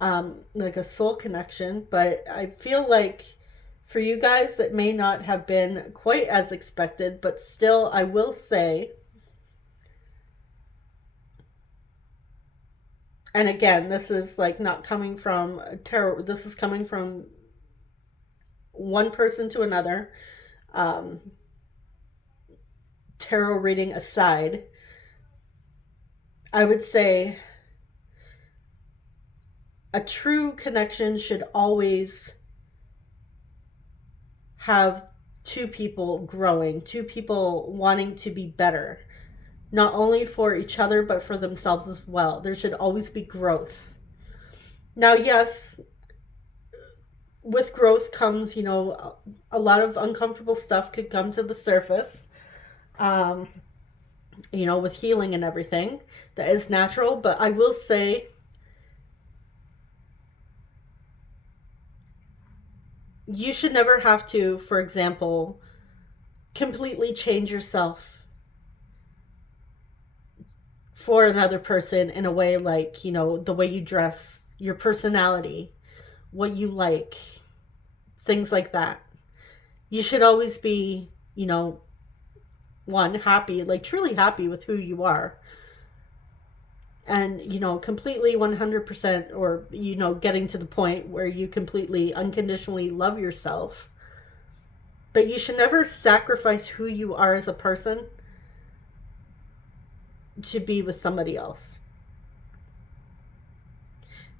like a soul connection. But I feel like for you guys, it may not have been quite as expected, but still, I will say, and again, this is like not coming from tarot, this is coming from one person to another, tarot reading aside, I would say a true connection should always have two people growing, two people wanting to be better, not only for each other, but for themselves as well. There should always be growth. Now, yes, with growth comes, you know, a lot of uncomfortable stuff could come to the surface, you know, with healing and everything. That is natural, but I will say, you should never have to, for example, completely change yourself for another person in a way, like, you know, the way you dress, your personality, what you like, things like that. You should always be, you know, one, happy, like truly happy with who you are. And, you know, completely 100%, or, you know, getting to the point where you completely unconditionally love yourself. But you should never sacrifice who you are as a person to be with somebody else.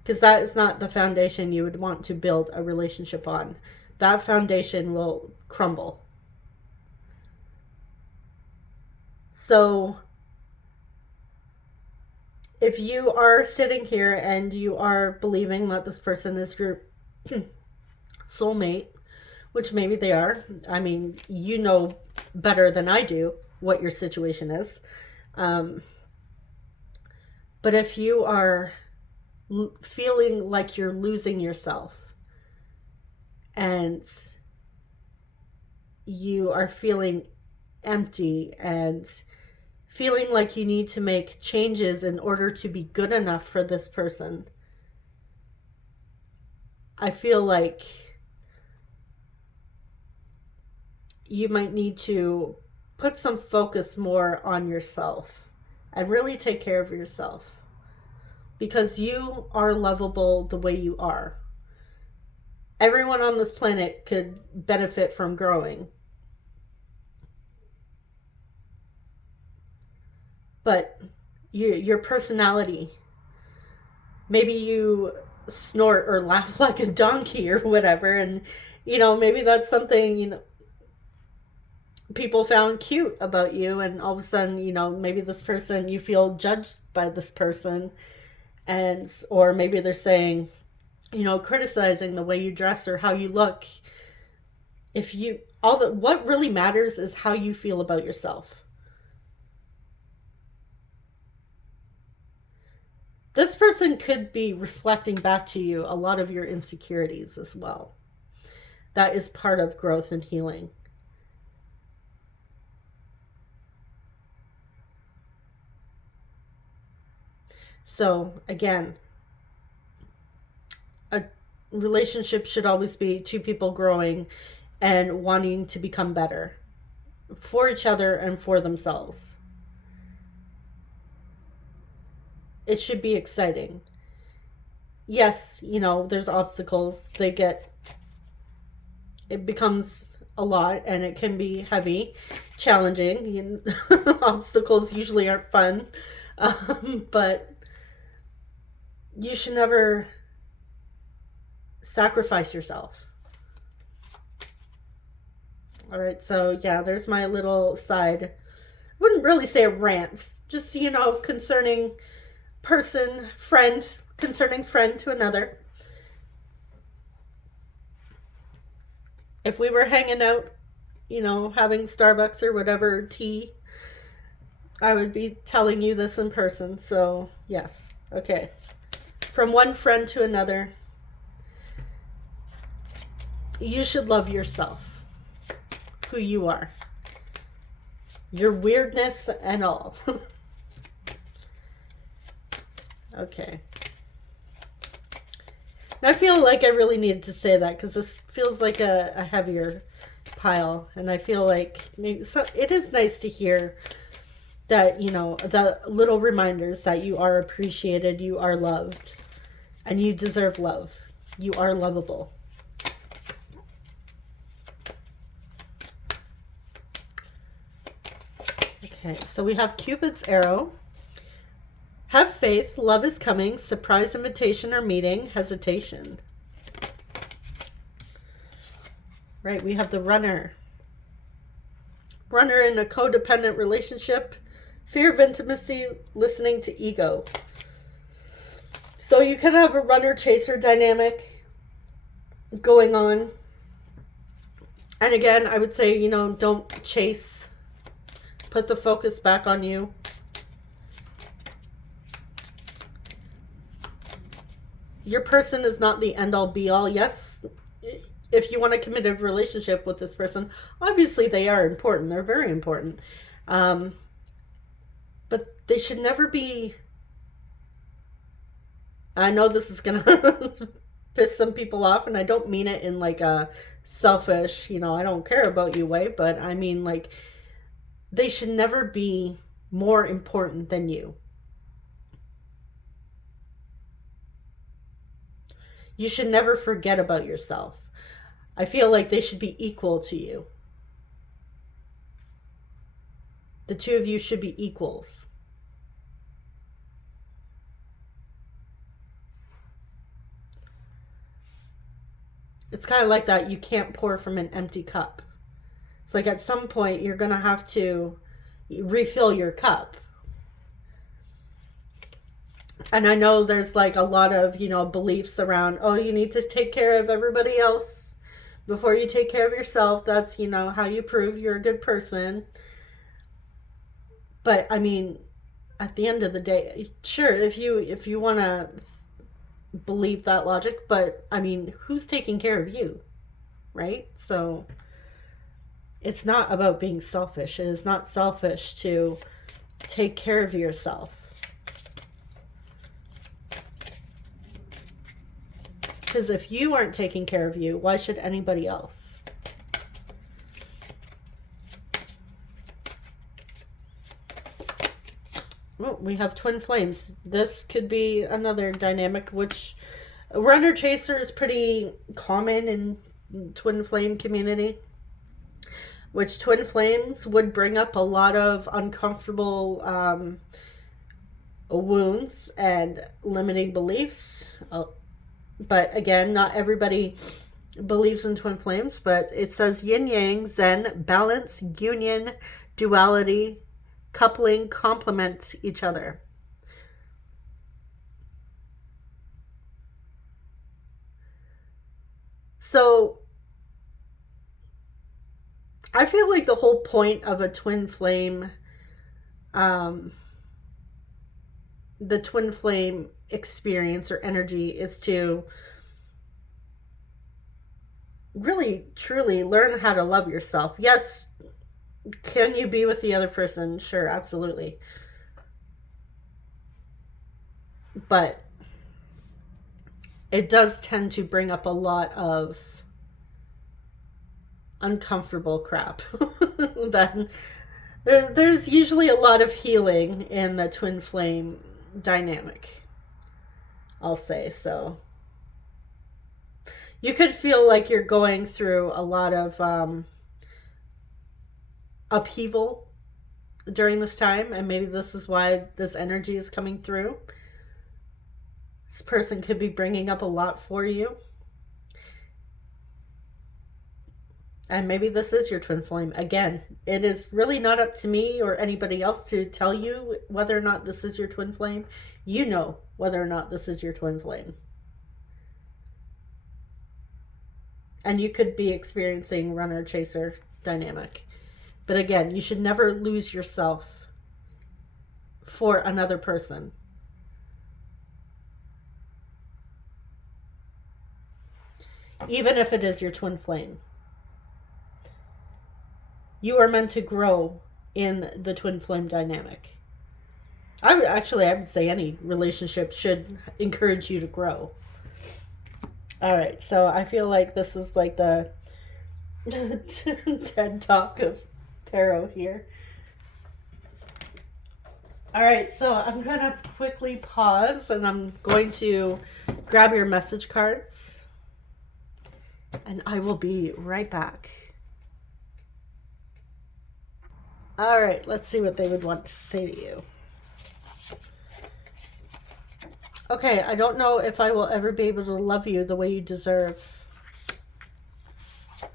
Because that is not the foundation you would want to build a relationship on. That foundation will crumble. So if you are sitting here and you are believing that this person is your soulmate, which maybe they are, I mean, you know better than I do what your situation is. But if you are feeling like you're losing yourself and you are feeling empty and feeling like you need to make changes in order to be good enough for this person, I feel like you might need to put some focus more on yourself and really take care of yourself, because you are lovable the way you are. Everyone on this planet could benefit from growing. But your personality, maybe you snort or laugh like a donkey or whatever, and maybe that's something people found cute about you, and all of a sudden maybe this person, you feel judged by this person, and or maybe they're saying, criticizing the way you dress or how you look. If you what really matters is how you feel about yourself. This person could be reflecting back to you a lot of your insecurities as well. That is part of growth and healing. So again, a relationship should always be two people growing and wanting to become better for each other and for themselves. It should be exciting. Yes, there's obstacles. It becomes a lot, and it can be heavy, challenging. Obstacles usually aren't fun, but you should never sacrifice yourself. All right, so yeah, there's my little side. I wouldn't really say a rant, just concerning concerning friend to another. If we were hanging out, having Starbucks or whatever, tea, I would be telling you this in person. So yes, okay. From one friend to another, you should love yourself, who you are, your weirdness and all. Okay. I feel like I really needed to say that because this feels like a heavier pile, and I feel like it is nice to hear that, the little reminders that you are appreciated, you are loved, and you deserve love. You are lovable. Okay, so we have Cupid's arrow. Have faith, love is coming, surprise invitation or meeting, hesitation. Right, we have the runner. Runner in a codependent relationship, fear of intimacy, listening to ego. So you could have a runner-chaser dynamic going on. And again, I would say, don't chase. Put the focus back on you. Your person is not the end-all be-all. Yes, if you want a committed relationship with this person, obviously they are important. They're very important. But they should never be... I know this is going to piss some people off, and I don't mean it in like a selfish, I don't care about you way, but I mean like they should never be more important than you. You should never forget about yourself. I feel like they should be equal to you. The two of you should be equals. It's kind of like that. You can't pour from an empty cup. It's like at some point you're going to have to, refill your cup. And I know there's like a lot of, you know, beliefs around, oh, you need to take care of everybody else before you take care of yourself. That's, you know, how you prove you're a good person. But I mean, at the end of the day, sure, if you want to believe that logic, but I mean, who's taking care of you, right? So it's not about being selfish. It is not selfish to take care of yourself. Because if you aren't taking care of you, why should anybody else? Well, we have twin flames. This could be another dynamic, which runner chaser is pretty common in twin flame community. Which twin flames would bring up a lot of uncomfortable wounds and limiting beliefs. But again, not everybody believes in twin flames, but it says yin yang, zen, balance, union, duality, coupling, complement each other. So I feel like the whole point of a twin flame, the twin flame experience or energy, is to really truly learn how to love yourself. Yes, can you be with the other person? Sure, absolutely. But it does tend to bring up a lot of uncomfortable crap. Then there's usually a lot of healing in the twin flame dynamic, I'll say. So you could feel like you're going through a lot of upheaval during this time, and maybe this is why this energy is coming through. This person could be bringing up a lot for you. And maybe this is your twin flame. Again, it is really not up to me or anybody else to tell you whether or not this is your twin flame. You know whether or not this is your twin flame. And you could be experiencing runner-chaser dynamic. But again, you should never lose yourself for another person. Even if it is your twin flame. You are meant to grow in the twin flame dynamic. I would say any relationship should encourage you to grow. All right, so I feel like this is like the TED Talk of tarot here. All right, so I'm going to quickly pause and I'm going to grab your message cards. And I will be right back. All right, let's see what they would want to say to you. Okay, I don't know if I will ever be able to love you the way you deserve. It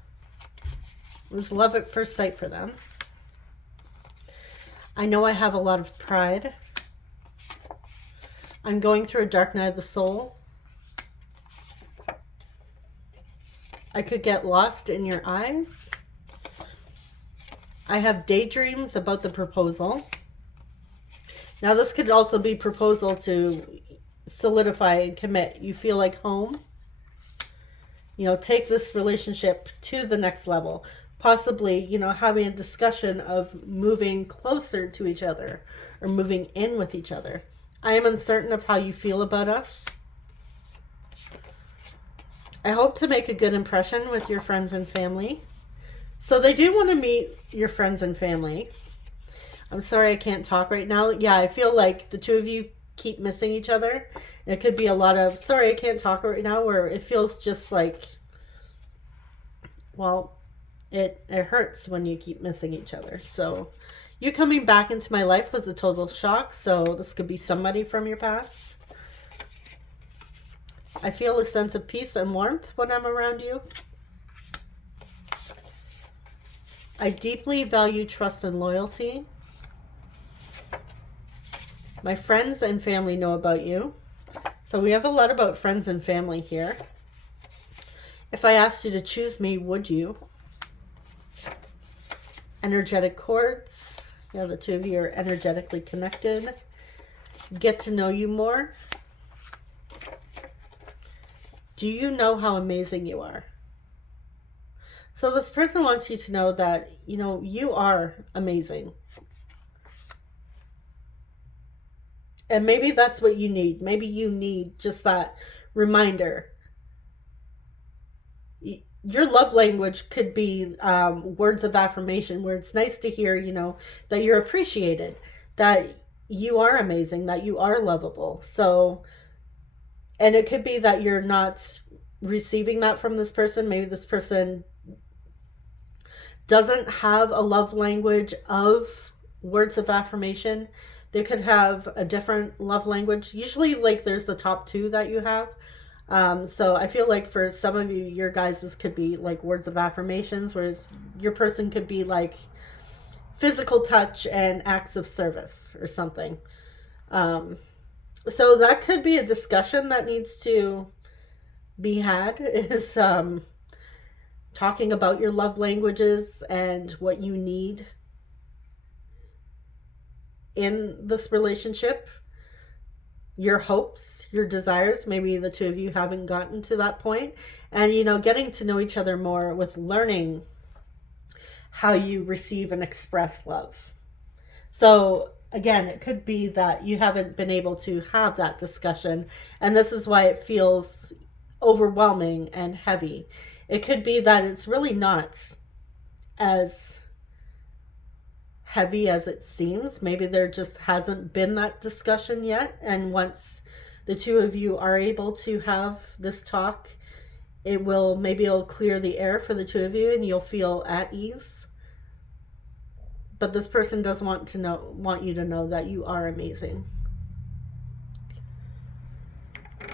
was love at first sight for them. I know I have a lot of pride. I'm going through a dark night of the soul. I could get lost in your eyes. I have daydreams about the proposal. Now this could also be proposal to solidify and commit. You feel like home. You know, take this relationship to the next level. Possibly, you know, having a discussion of moving closer to each other or moving in with each other. I am uncertain of how you feel about us. I hope to make a good impression with your friends and family. So they do want to meet your friends and family. I'm sorry I can't talk right now. Yeah, I feel like the two of you keep missing each other. It could be a lot of, sorry I can't talk right now, where it feels just like, well, it hurts when you keep missing each other. So you coming back into my life was a total shock. So this could be somebody from your past. I feel a sense of peace and warmth when I'm around you. I deeply value trust and loyalty. My friends and family know about you. So we have a lot about friends and family here. If I asked you to choose me, would you? Energetic cords. Yeah, the two of you are energetically connected. Get to know you more. Do you know how amazing you are? So this person wants you to know that, you know, you are amazing. And maybe that's what you need. Maybe you need just that reminder. Your love language could be words of affirmation, where it's nice to hear, you know, that you're appreciated, that you are amazing, that you are lovable. So, and it could be that you're not receiving that from this person. Maybe this person doesn't have a love language of words of affirmation. They could have a different love language. Usually, like, there's the top two that you have. So I feel like for some of you, your guys's could be like words of affirmations, whereas your person could be like physical touch and acts of service or something. So that could be a discussion that needs to be had, is talking about your love languages and what you need in this relationship, your hopes, your desires. Maybe the two of you haven't gotten to that point, and, you know, getting to know each other more with learning how you receive and express love. So again, it could be that you haven't been able to have that discussion, and this is why it feels overwhelming and heavy. It could be that it's really not as heavy as it seems. Maybe there just hasn't been that discussion yet, and once the two of you are able to have this talk, maybe it'll clear the air for the two of you and you'll feel at ease. But this person does want you to know that you are amazing.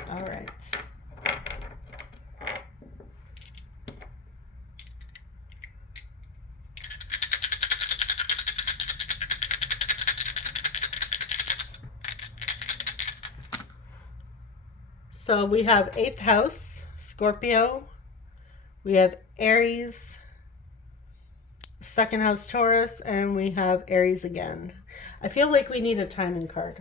All right. So we have 8th house, Scorpio. We have Aries, 2nd house, Taurus, and we have Aries again. I feel like we need a timing card.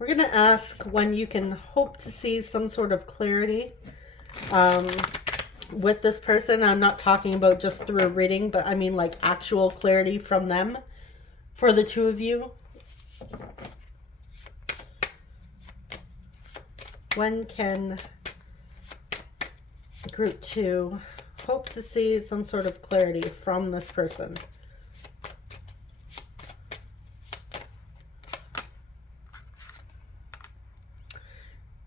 We're going to ask when you can hope to see some sort of clarity with this person. I'm not talking about just through a reading, but I mean like actual clarity from them for the two of you. When can group 2 hope to see some sort of clarity from this person?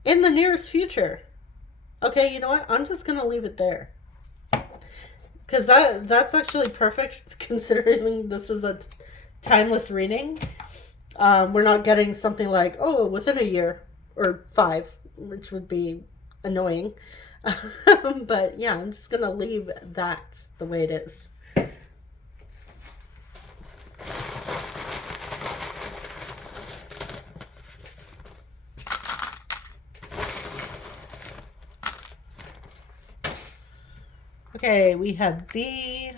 In the nearest future. Okay, you know what? I'm just going to leave it there. Because that's actually perfect, considering this is a timeless reading. We're not getting something like, oh, within a year or 5, which would be annoying. But yeah, I'm just going to leave that the way it is. Okay, we have V,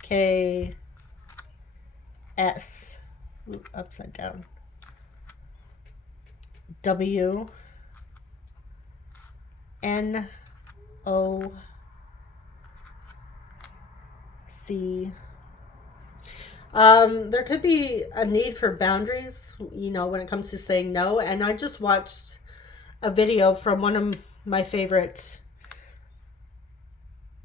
K, S, upside down, W, N, O, C. There could be a need for boundaries, you know, when it comes to saying no. And I just watched a video from one of my favorite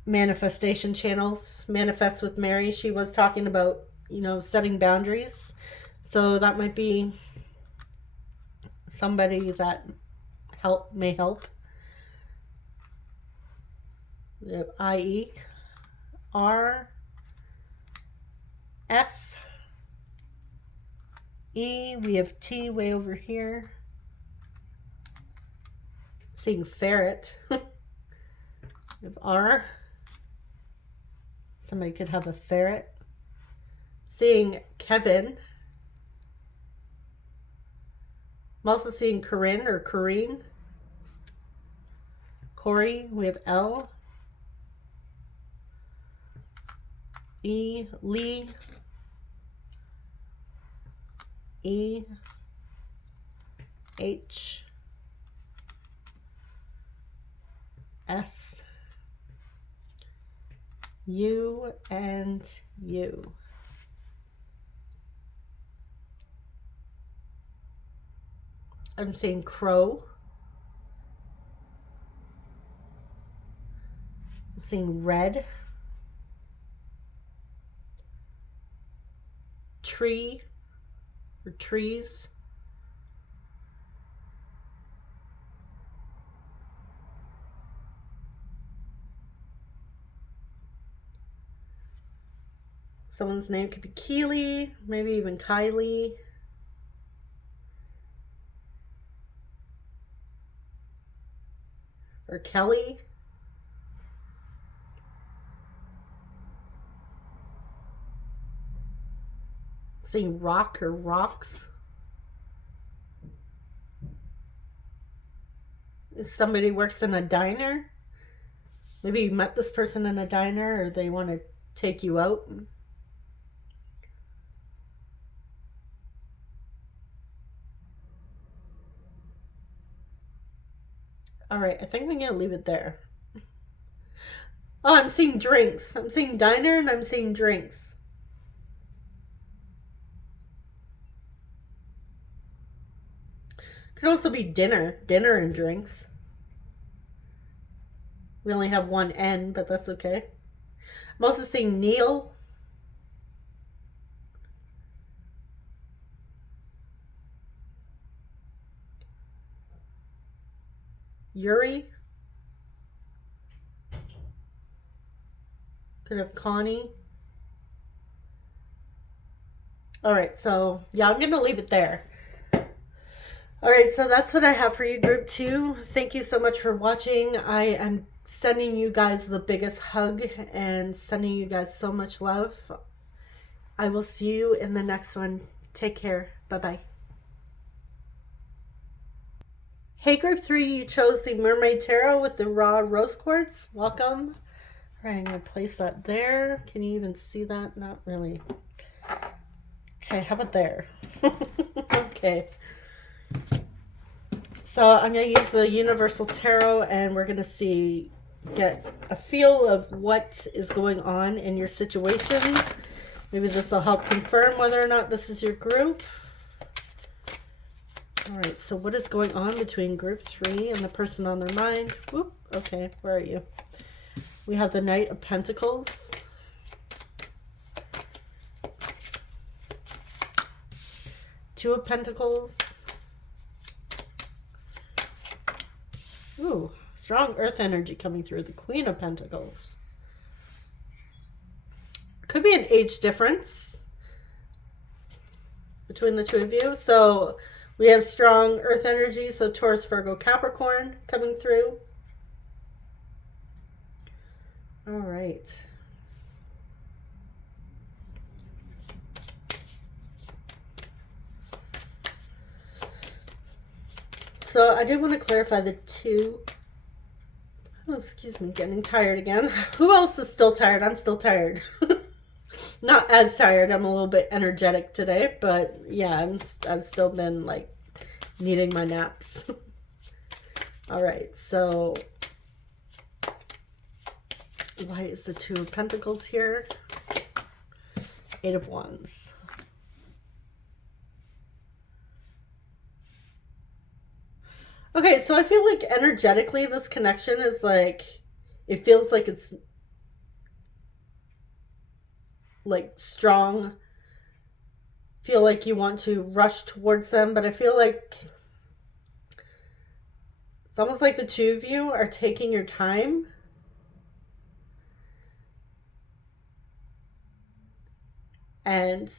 manifestation channels, Manifest with Mary. She was talking about, you know, setting boundaries. So that might be somebody that may help. We have I-E, R, F, E. We have T way over here. Seeing ferret. We have R. Somebody could have a ferret. Seeing Kevin. I'm also seeing Corinne or Corrine. Corey. We have L. E. Lee. E. H. S. U and U. I'm seeing crow. I'm seeing red. Tree or trees. Someone's name could be Keely, maybe even Kylie. Or Kelly. Seeing rock or rocks. If somebody works in a diner, maybe you met this person in a diner or they want to take you out. All right, I think I'm going to leave it there. Oh, I'm seeing drinks. I'm seeing diner and I'm seeing drinks. Could also be dinner. Dinner and drinks. We only have one N, but that's okay. I'm also seeing Neil. Yuri. Could have Connie. All right, so yeah, I'm going to leave it there. All right, so that's what I have for you, group 2. Thank you so much for watching. I am sending you guys the biggest hug and sending you guys so much love. I will see you in the next one. Take care. Bye-bye. Hey, group 3, you chose the Mermaid Tarot with the raw rose quartz. Welcome. All right, I'm going to place that there. Can you even see that? Not really. Okay, how about there? Okay. So I'm going to use the Universal Tarot and we're going to get a feel of what is going on in your situation. Maybe this will help confirm whether or not this is your group. All right, so what is going on between group 3 and the person on their mind? Whoop, okay, where are you? We have the Knight of Pentacles. Two of Pentacles. Ooh, strong earth energy coming through. The Queen of Pentacles. Could be an age difference between the two of you. So we have strong earth energy. So Taurus, Virgo, Capricorn coming through. All right. So I did want to clarify the two. Oh, excuse me, getting tired again. Who else is still tired? I'm still tired. Not as tired. I'm a little bit energetic today, but yeah, I've still been like needing my naps. All right, so why is the Two of Pentacles here? Eight of Wands. Okay, so I feel like energetically this connection is like, it feels like it's like strong. Feel like you want to rush towards them, but I feel like it's almost like the two of you are taking your time. And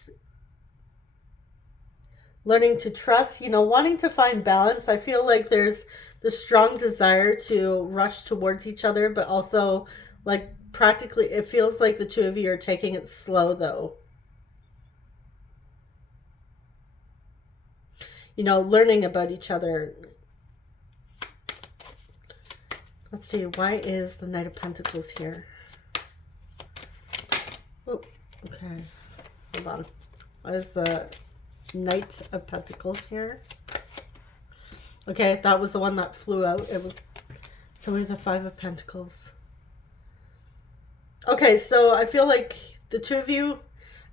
learning to trust, you know, wanting to find balance. I feel like there's the strong desire to rush towards each other, but also like practically it feels like the two of you are taking it slow though. You know, learning about each other. Let's see, why is the Knight of Pentacles here? Oh, okay. Hold on. Why is the Knight of Pentacles here? Okay, that was the one that flew out. It was so we have the Five of Pentacles. Okay, so I feel like the two of you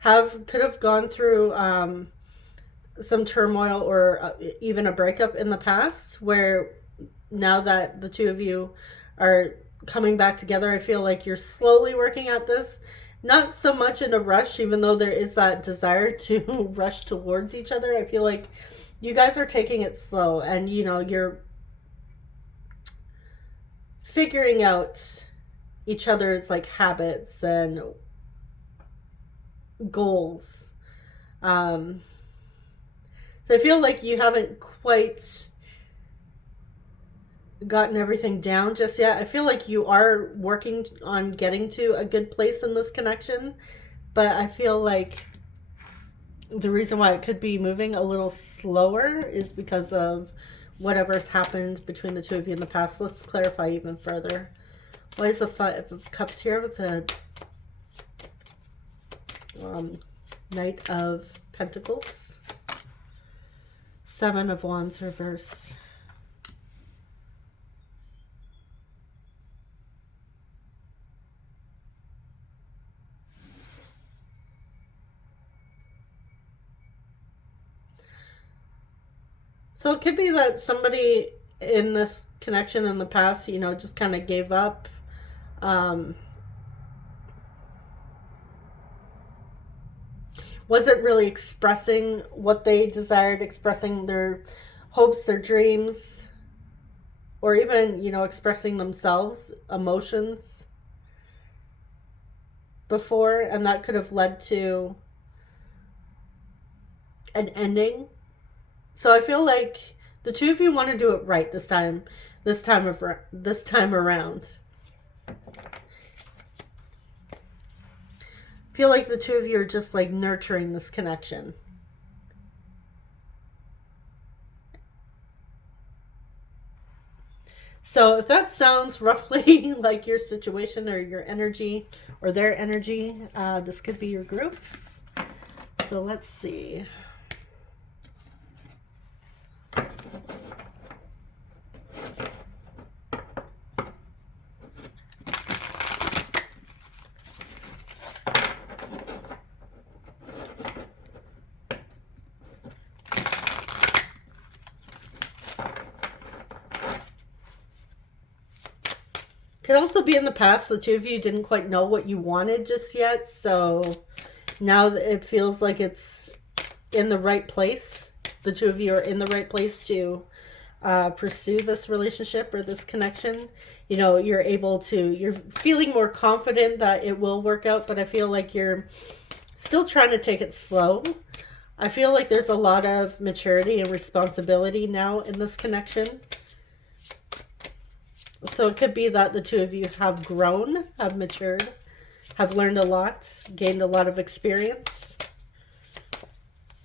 could have gone through some turmoil or even a breakup in the past, where now that the two of you are coming back together, I feel like you're slowly working at this. Not so much in a rush, even though there is that desire to rush towards each other. I feel like you guys are taking it slow, and you know, you're figuring out each other's like habits and goals. So I feel like you haven't quite gotten everything down just yet. I feel like you are working on getting to a good place in this connection, but I feel like the reason why it could be moving a little slower is because of whatever's happened between the two of you in the past. Let's clarify even further. Why is the Five of Cups here with the Knight of Pentacles? Seven of Wands reverse. So it could be that somebody in this connection in the past, you know, just kind of gave up. Wasn't really expressing what they desired, expressing their hopes, their dreams, or even, you know, expressing themselves, emotions before, and that could have led to an ending. So I feel like the two of you want to do it right this time around. I feel like the two of you are just like nurturing this connection. So if that sounds roughly like your situation or your energy or their energy, this could be your group. So let's see. Could also be in the past the two of you didn't quite know what you wanted just yet, so now it feels like it's in the right place. The two of you are in the right place to pursue this relationship or this connection. You know, you're feeling more confident that it will work out, but I feel like you're still trying to take it slow. I feel like there's a lot of maturity and responsibility now in this connection. So it could be that the two of you have grown, have matured, have learned a lot, gained a lot of experience.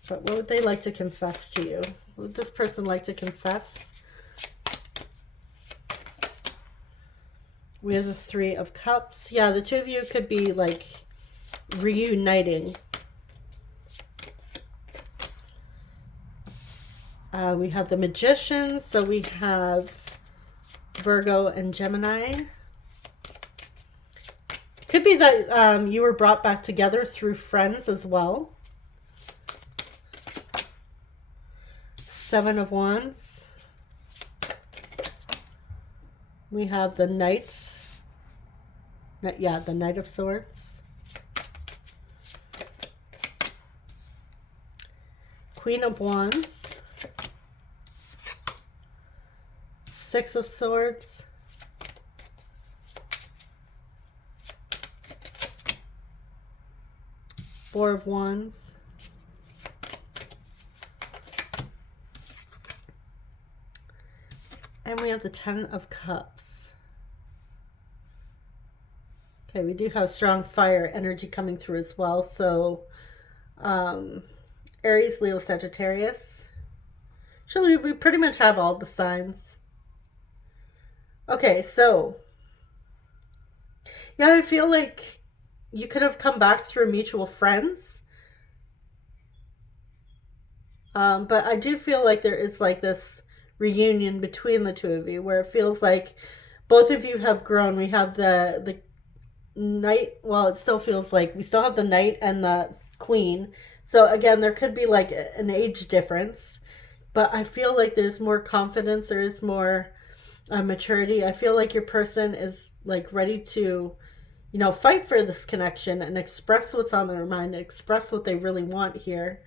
But what would they like to confess to you? What would this person like to confess? We have the Three of Cups. Yeah, the two of you could be like reuniting. We have the Magician, so we have Virgo and Gemini. Could be that you were brought back together through friends as well. Seven of Wands. We have the Knight. Yeah, the Knight of Swords. Queen of Wands. Six of Swords. Four of Wands. And we have the Ten of Cups. Okay, we do have strong fire energy coming through as well. So, Aries, Leo, Sagittarius. Actually, we pretty much have all the signs. Okay, so yeah, I feel like you could have come back through mutual friends. But I do feel like there is like this reunion between the two of you where it feels like both of you have grown. We have the knight. Well, it still feels like we still have the knight and the queen. So again, there could be like an age difference, but I feel like there's more confidence. There is more maturity. I feel like your person is like ready to, fight for this connection and express what's on their mind, express what they really want here.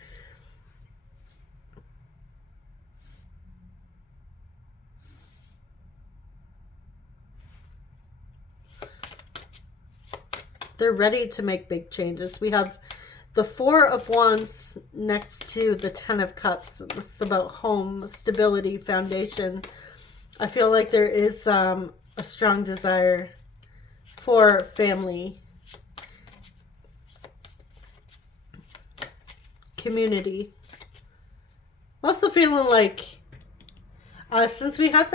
They're ready to make big changes. We have the Four of Wands next to the Ten of Cups. This is about home, stability, foundation. I feel like there is a strong desire for family, community. I'm also feeling like since we had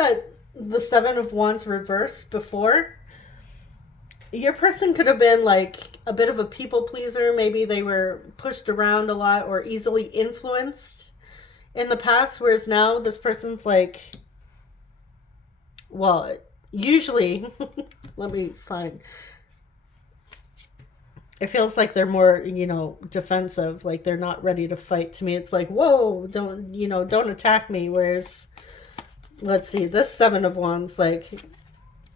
the Seven of Wands reversed before, your person could have been like a bit of a people pleaser. Maybe they were pushed around a lot or easily influenced in the past, whereas now this person's like, well, usually, let me find. It feels like they're more, defensive, like they're not ready to fight. To me, it's like, whoa, don't attack me. Whereas, let's see, this Seven of Wands, like,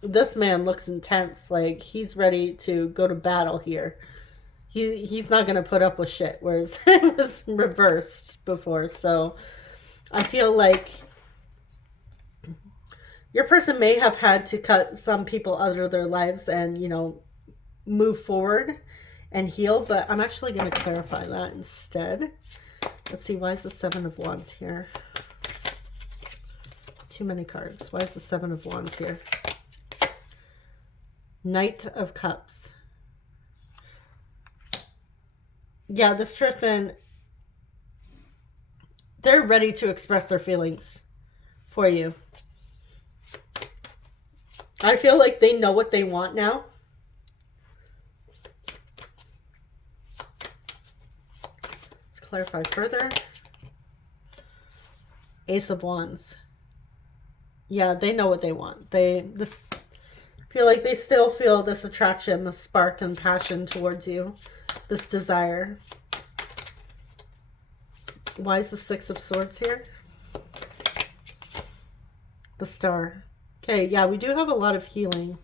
this man looks intense. Like, he's ready to go to battle here. He's not going to put up with shit, whereas it was reversed before. So, I feel like your person may have had to cut some people out of their lives and, move forward and heal. But I'm actually going to clarify that instead. Let's see, why is the Seven of Wands here? Too many cards. Why is the Seven of Wands here? Knight of Cups. Yeah, this person, they're ready to express their feelings for you. I feel like they know what they want now. Let's clarify further. Ace of Wands. Yeah, they know what they want. I feel like they still feel this attraction, this spark and passion towards you, this desire. Why is the Six of Swords here? The Star. Okay, yeah, we do have a lot of healing.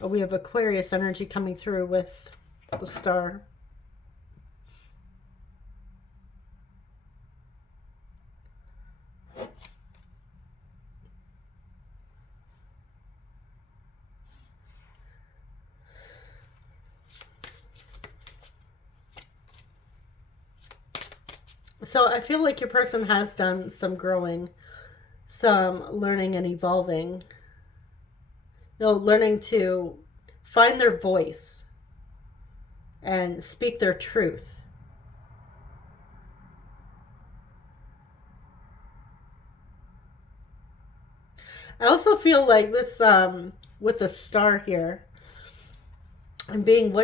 Oh, we have Aquarius energy coming through with the Star. So I feel like your person has done some growing, some learning and evolving. Learning to find their voice and speak their truth. I also feel like this, with the Star here, and being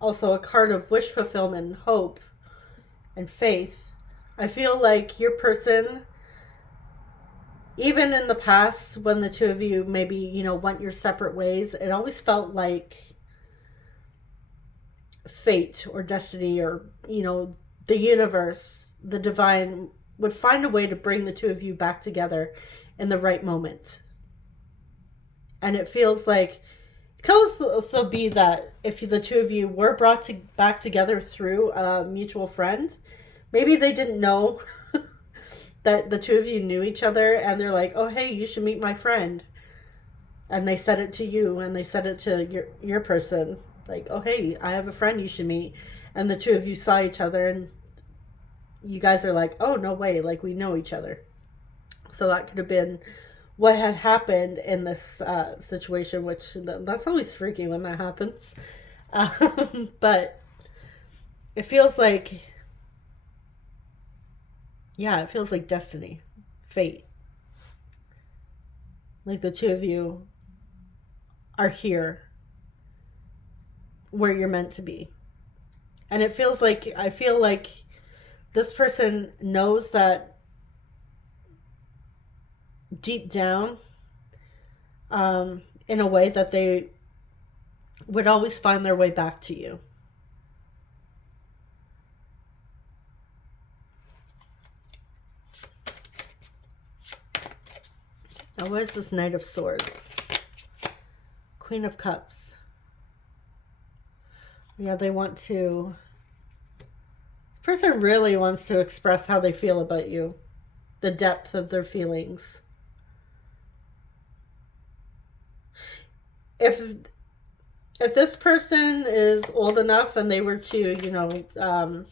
also a card of wish fulfillment and hope and faith. I feel like your person, even in the past when the two of you maybe, went your separate ways, it always felt like fate or destiny or, the universe, the divine would find a way to bring the two of you back together in the right moment. And it feels like it could also be that if the two of you were brought back together through a mutual friend, maybe they didn't know that the two of you knew each other, and they're like, oh, hey, you should meet my friend. And they said it to you, and they said it to your person. Like, oh, hey, I have a friend you should meet. And the two of you saw each other, and you guys are like, oh, no way, like we know each other. So that could have been what had happened in this situation, which that's always freaky when that happens. But it feels like, yeah, it feels like destiny, fate. Like the two of you are here where you're meant to be. And it feels like, I feel like this person knows that deep down, in a way that they would always find their way back to you. Now, what is this Knight of Swords? Queen of Cups. Yeah, they want to... This person really wants to express how they feel about you. The depth of their feelings. If this person is old enough and they were to, you know,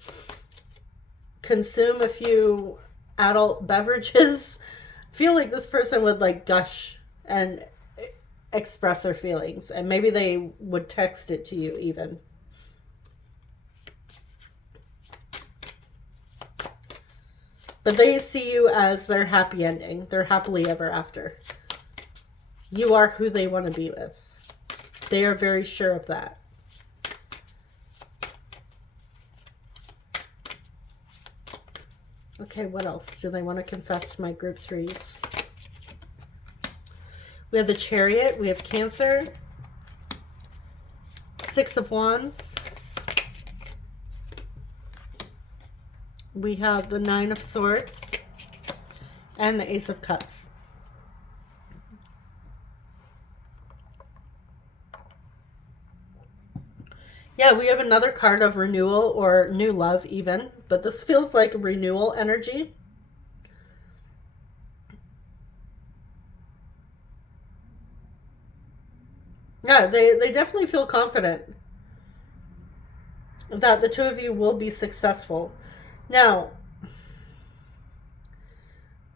consume a few adult beverages, I feel like this person would like gush and express their feelings, and maybe they would text it to you even. But they see you as their happy ending, their happily ever after. You are who they want to be with. They are very sure of that. Okay, what else do they want to confess to my group threes? We have the Chariot. We have Cancer. Six of Wands. We have the Nine of Swords. And the Ace of Cups. Yeah, we have another card of renewal or new love even. But this feels like renewal energy. Yeah, they definitely feel confident that the two of you will be successful. Now,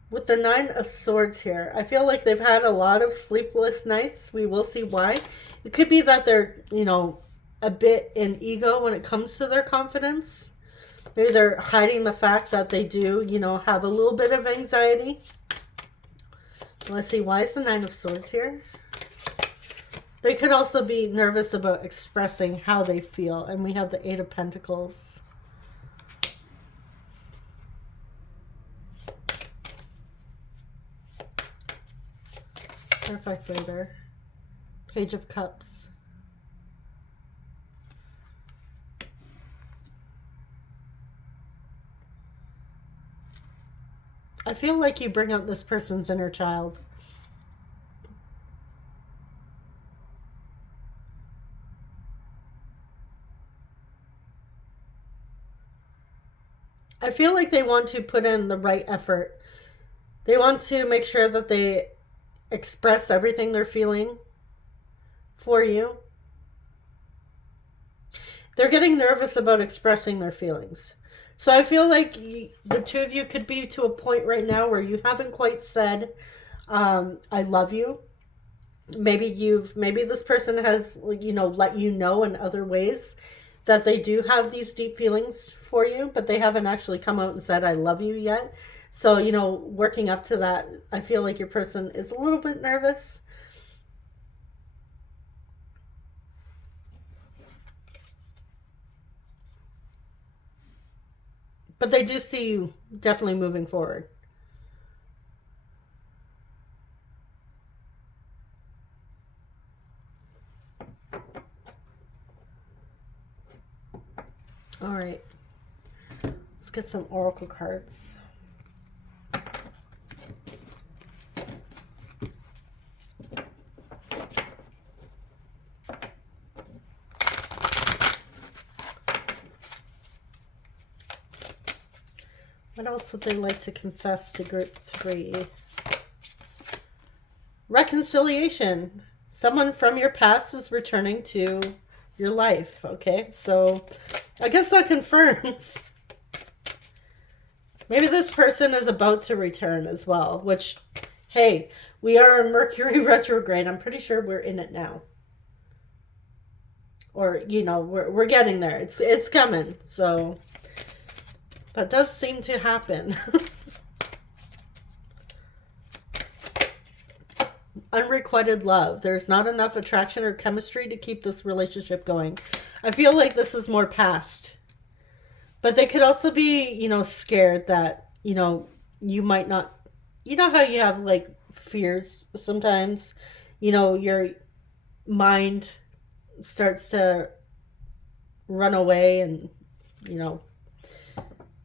with the Nine of Swords here, I feel like they've had a lot of sleepless nights. We will see why. It could be that they're, you know, a bit in ego when it comes to their confidence. Maybe they're hiding the fact that they do, you know, have a little bit of anxiety. Let's see, why is the Nine of Swords here? They could also be nervous about expressing how they feel. And we have the Eight of Pentacles. Perfect later. Page of Cups. I feel like you bring out this person's inner child. I feel like they want to put in the right effort. They want to make sure that they express everything they're feeling for you. They're getting nervous about expressing their feelings. So I feel like the two of you could be to a point right now where you haven't quite said, I love you. Maybe this person has, you know, let you know in other ways that they do have these deep feelings for you, but they haven't actually come out and said, I love you yet. So, you know, working up to that, I feel like your person is a little bit nervous. But they do see you definitely moving forward. All right. Let's get some oracle cards. What else would they like to confess to group 3? Reconciliation. Someone from your past is returning to your life. Okay, so I guess that confirms Maybe this person is about to return as well, which, hey, we are in Mercury retrograde. I'm pretty sure we're in it now. Or, you know, we're getting there. It's coming. So that does seem to happen. Unrequited love. There's not enough attraction or chemistry to keep this relationship going. I feel like this is more past. But they could also be, you know, scared that, you know, you might not, you know how you have like fears sometimes, you know, your mind starts to run away and, you know,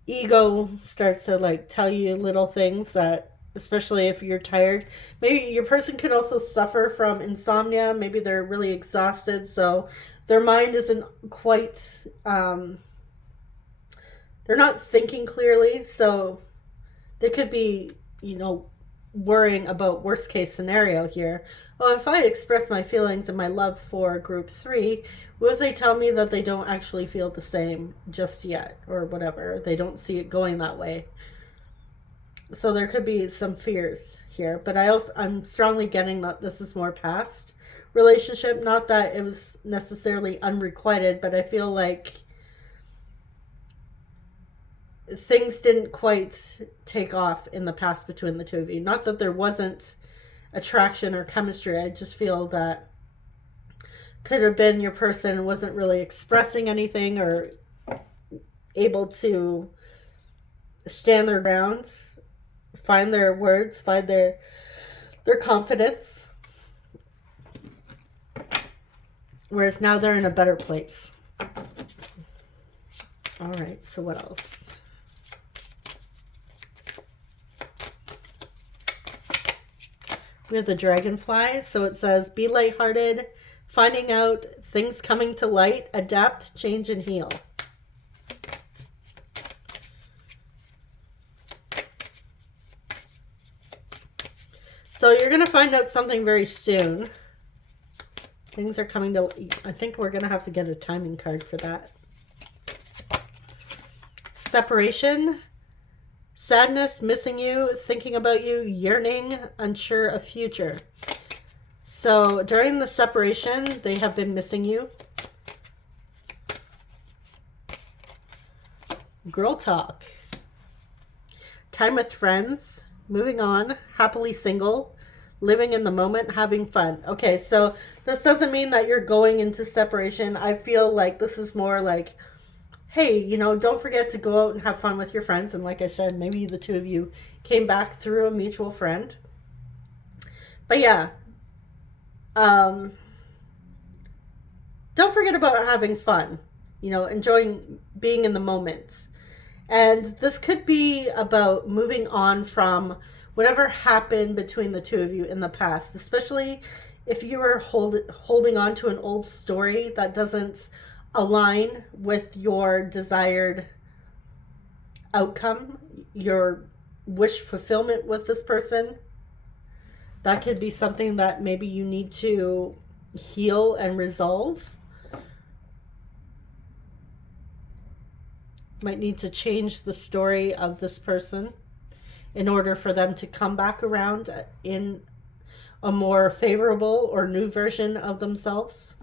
ego starts to like tell you little things that, especially if you're tired. Maybe your person could also suffer from insomnia. Maybe they're really exhausted, so their mind isn't quite, they're not thinking clearly, so they could be, you know, worrying about worst case scenario here. Oh, if I express my feelings and my love for group 3, what if they tell me that they don't actually feel the same just yet, or whatever? They don't see it going that way. So there could be some fears here, but I'm strongly getting that this is more past relationship. Not that it was necessarily unrequited, but I feel like things didn't quite take off in the past between the two of you. Not that there wasn't attraction or chemistry. I just feel that could have been your person wasn't really expressing anything or able to stand their ground, find their words, find their confidence. Whereas now they're in a better place. All right, so what else? We have the dragonfly. So it says, be lighthearted, finding out, things coming to light, adapt, change, and heal. So you're going to find out something very soon. Things are coming to, I think we're going to have to get a timing card for that. Separation. Sadness, missing you, thinking about you, yearning, unsure of future. So during the separation, they have been missing you. Girl talk. Time with friends, moving on, happily single, living in the moment, having fun. Okay, so this doesn't mean that you're going into separation. I feel like this is more like, hey, you know, don't forget to go out and have fun with your friends. And like I said, maybe the two of you came back through a mutual friend. But yeah, don't forget about having fun, you know, enjoying being in the moment. And this could be about moving on from whatever happened between the two of you in the past, especially if you were holding on to an old story that doesn't align with your desired outcome, your wish fulfillment with this person. That could be something that maybe you need to heal and resolve. Might need to change the story of this person in order for them to come back around in a more favorable or new version of themselves.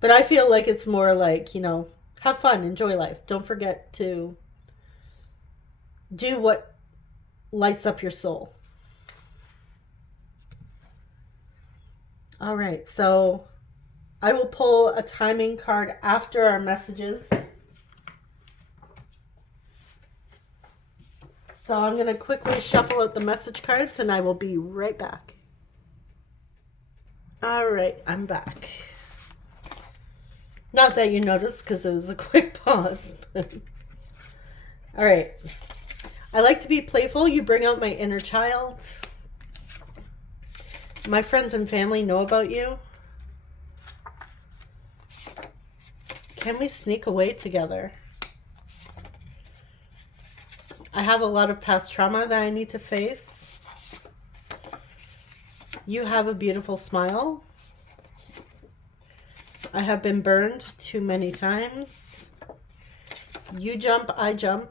But I feel like it's more like, you know, have fun, enjoy life. Don't forget to do what lights up your soul. All right, so I will pull a timing card after our messages. So I'm going to quickly shuffle out the message cards and I will be right back. All right, I'm back. Not that you noticed because it was a quick pause. All right. I like to be playful. You bring out my inner child. My friends and family know about you. Can we sneak away together? I have a lot of past trauma that I need to face. You have a beautiful smile. I have been burned too many times. You jump, I jump.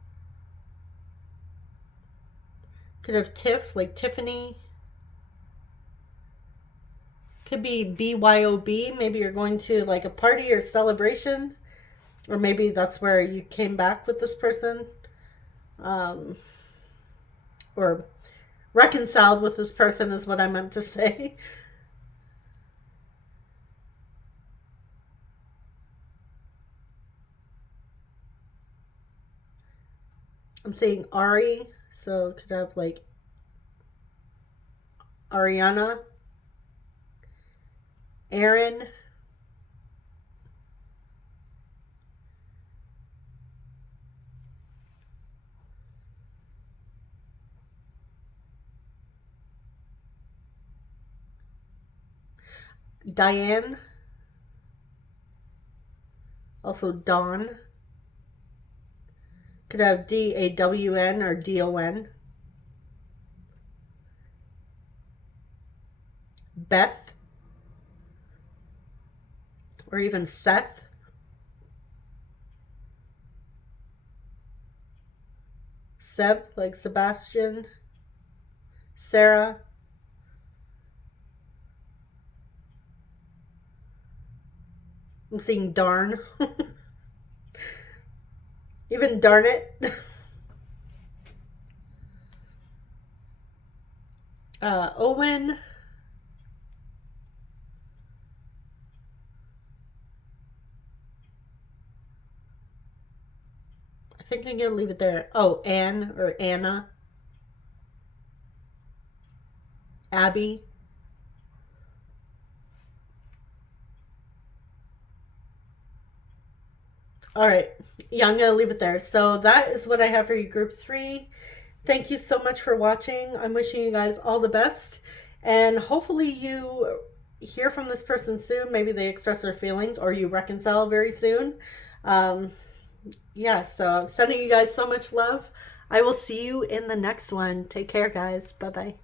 Could have Tiff, like Tiffany. Could be BYOB. Maybe you're going to like a party or celebration. Or maybe that's where you came back with this person. Or reconciled with this person is what I meant to say. I'm saying Ari, so it could have like Ariana, Aaron, Diane, also Dawn. Could have DAWN or DON. Beth. Or even Seth. Seb, like Sebastian. Sarah. I'm seeing darn. Even darn it. Owen. I think I'm gonna leave it there. Oh, Anne or Anna. Abby. All right. Yeah, I'm going to leave it there. So that is what I have for you, group 3. Thank you so much for watching. I'm wishing you guys all the best. And hopefully you hear from this person soon. Maybe they express their feelings or you reconcile very soon. Yeah, so I'm sending you guys so much love. I will see you in the next one. Take care, guys. Bye-bye.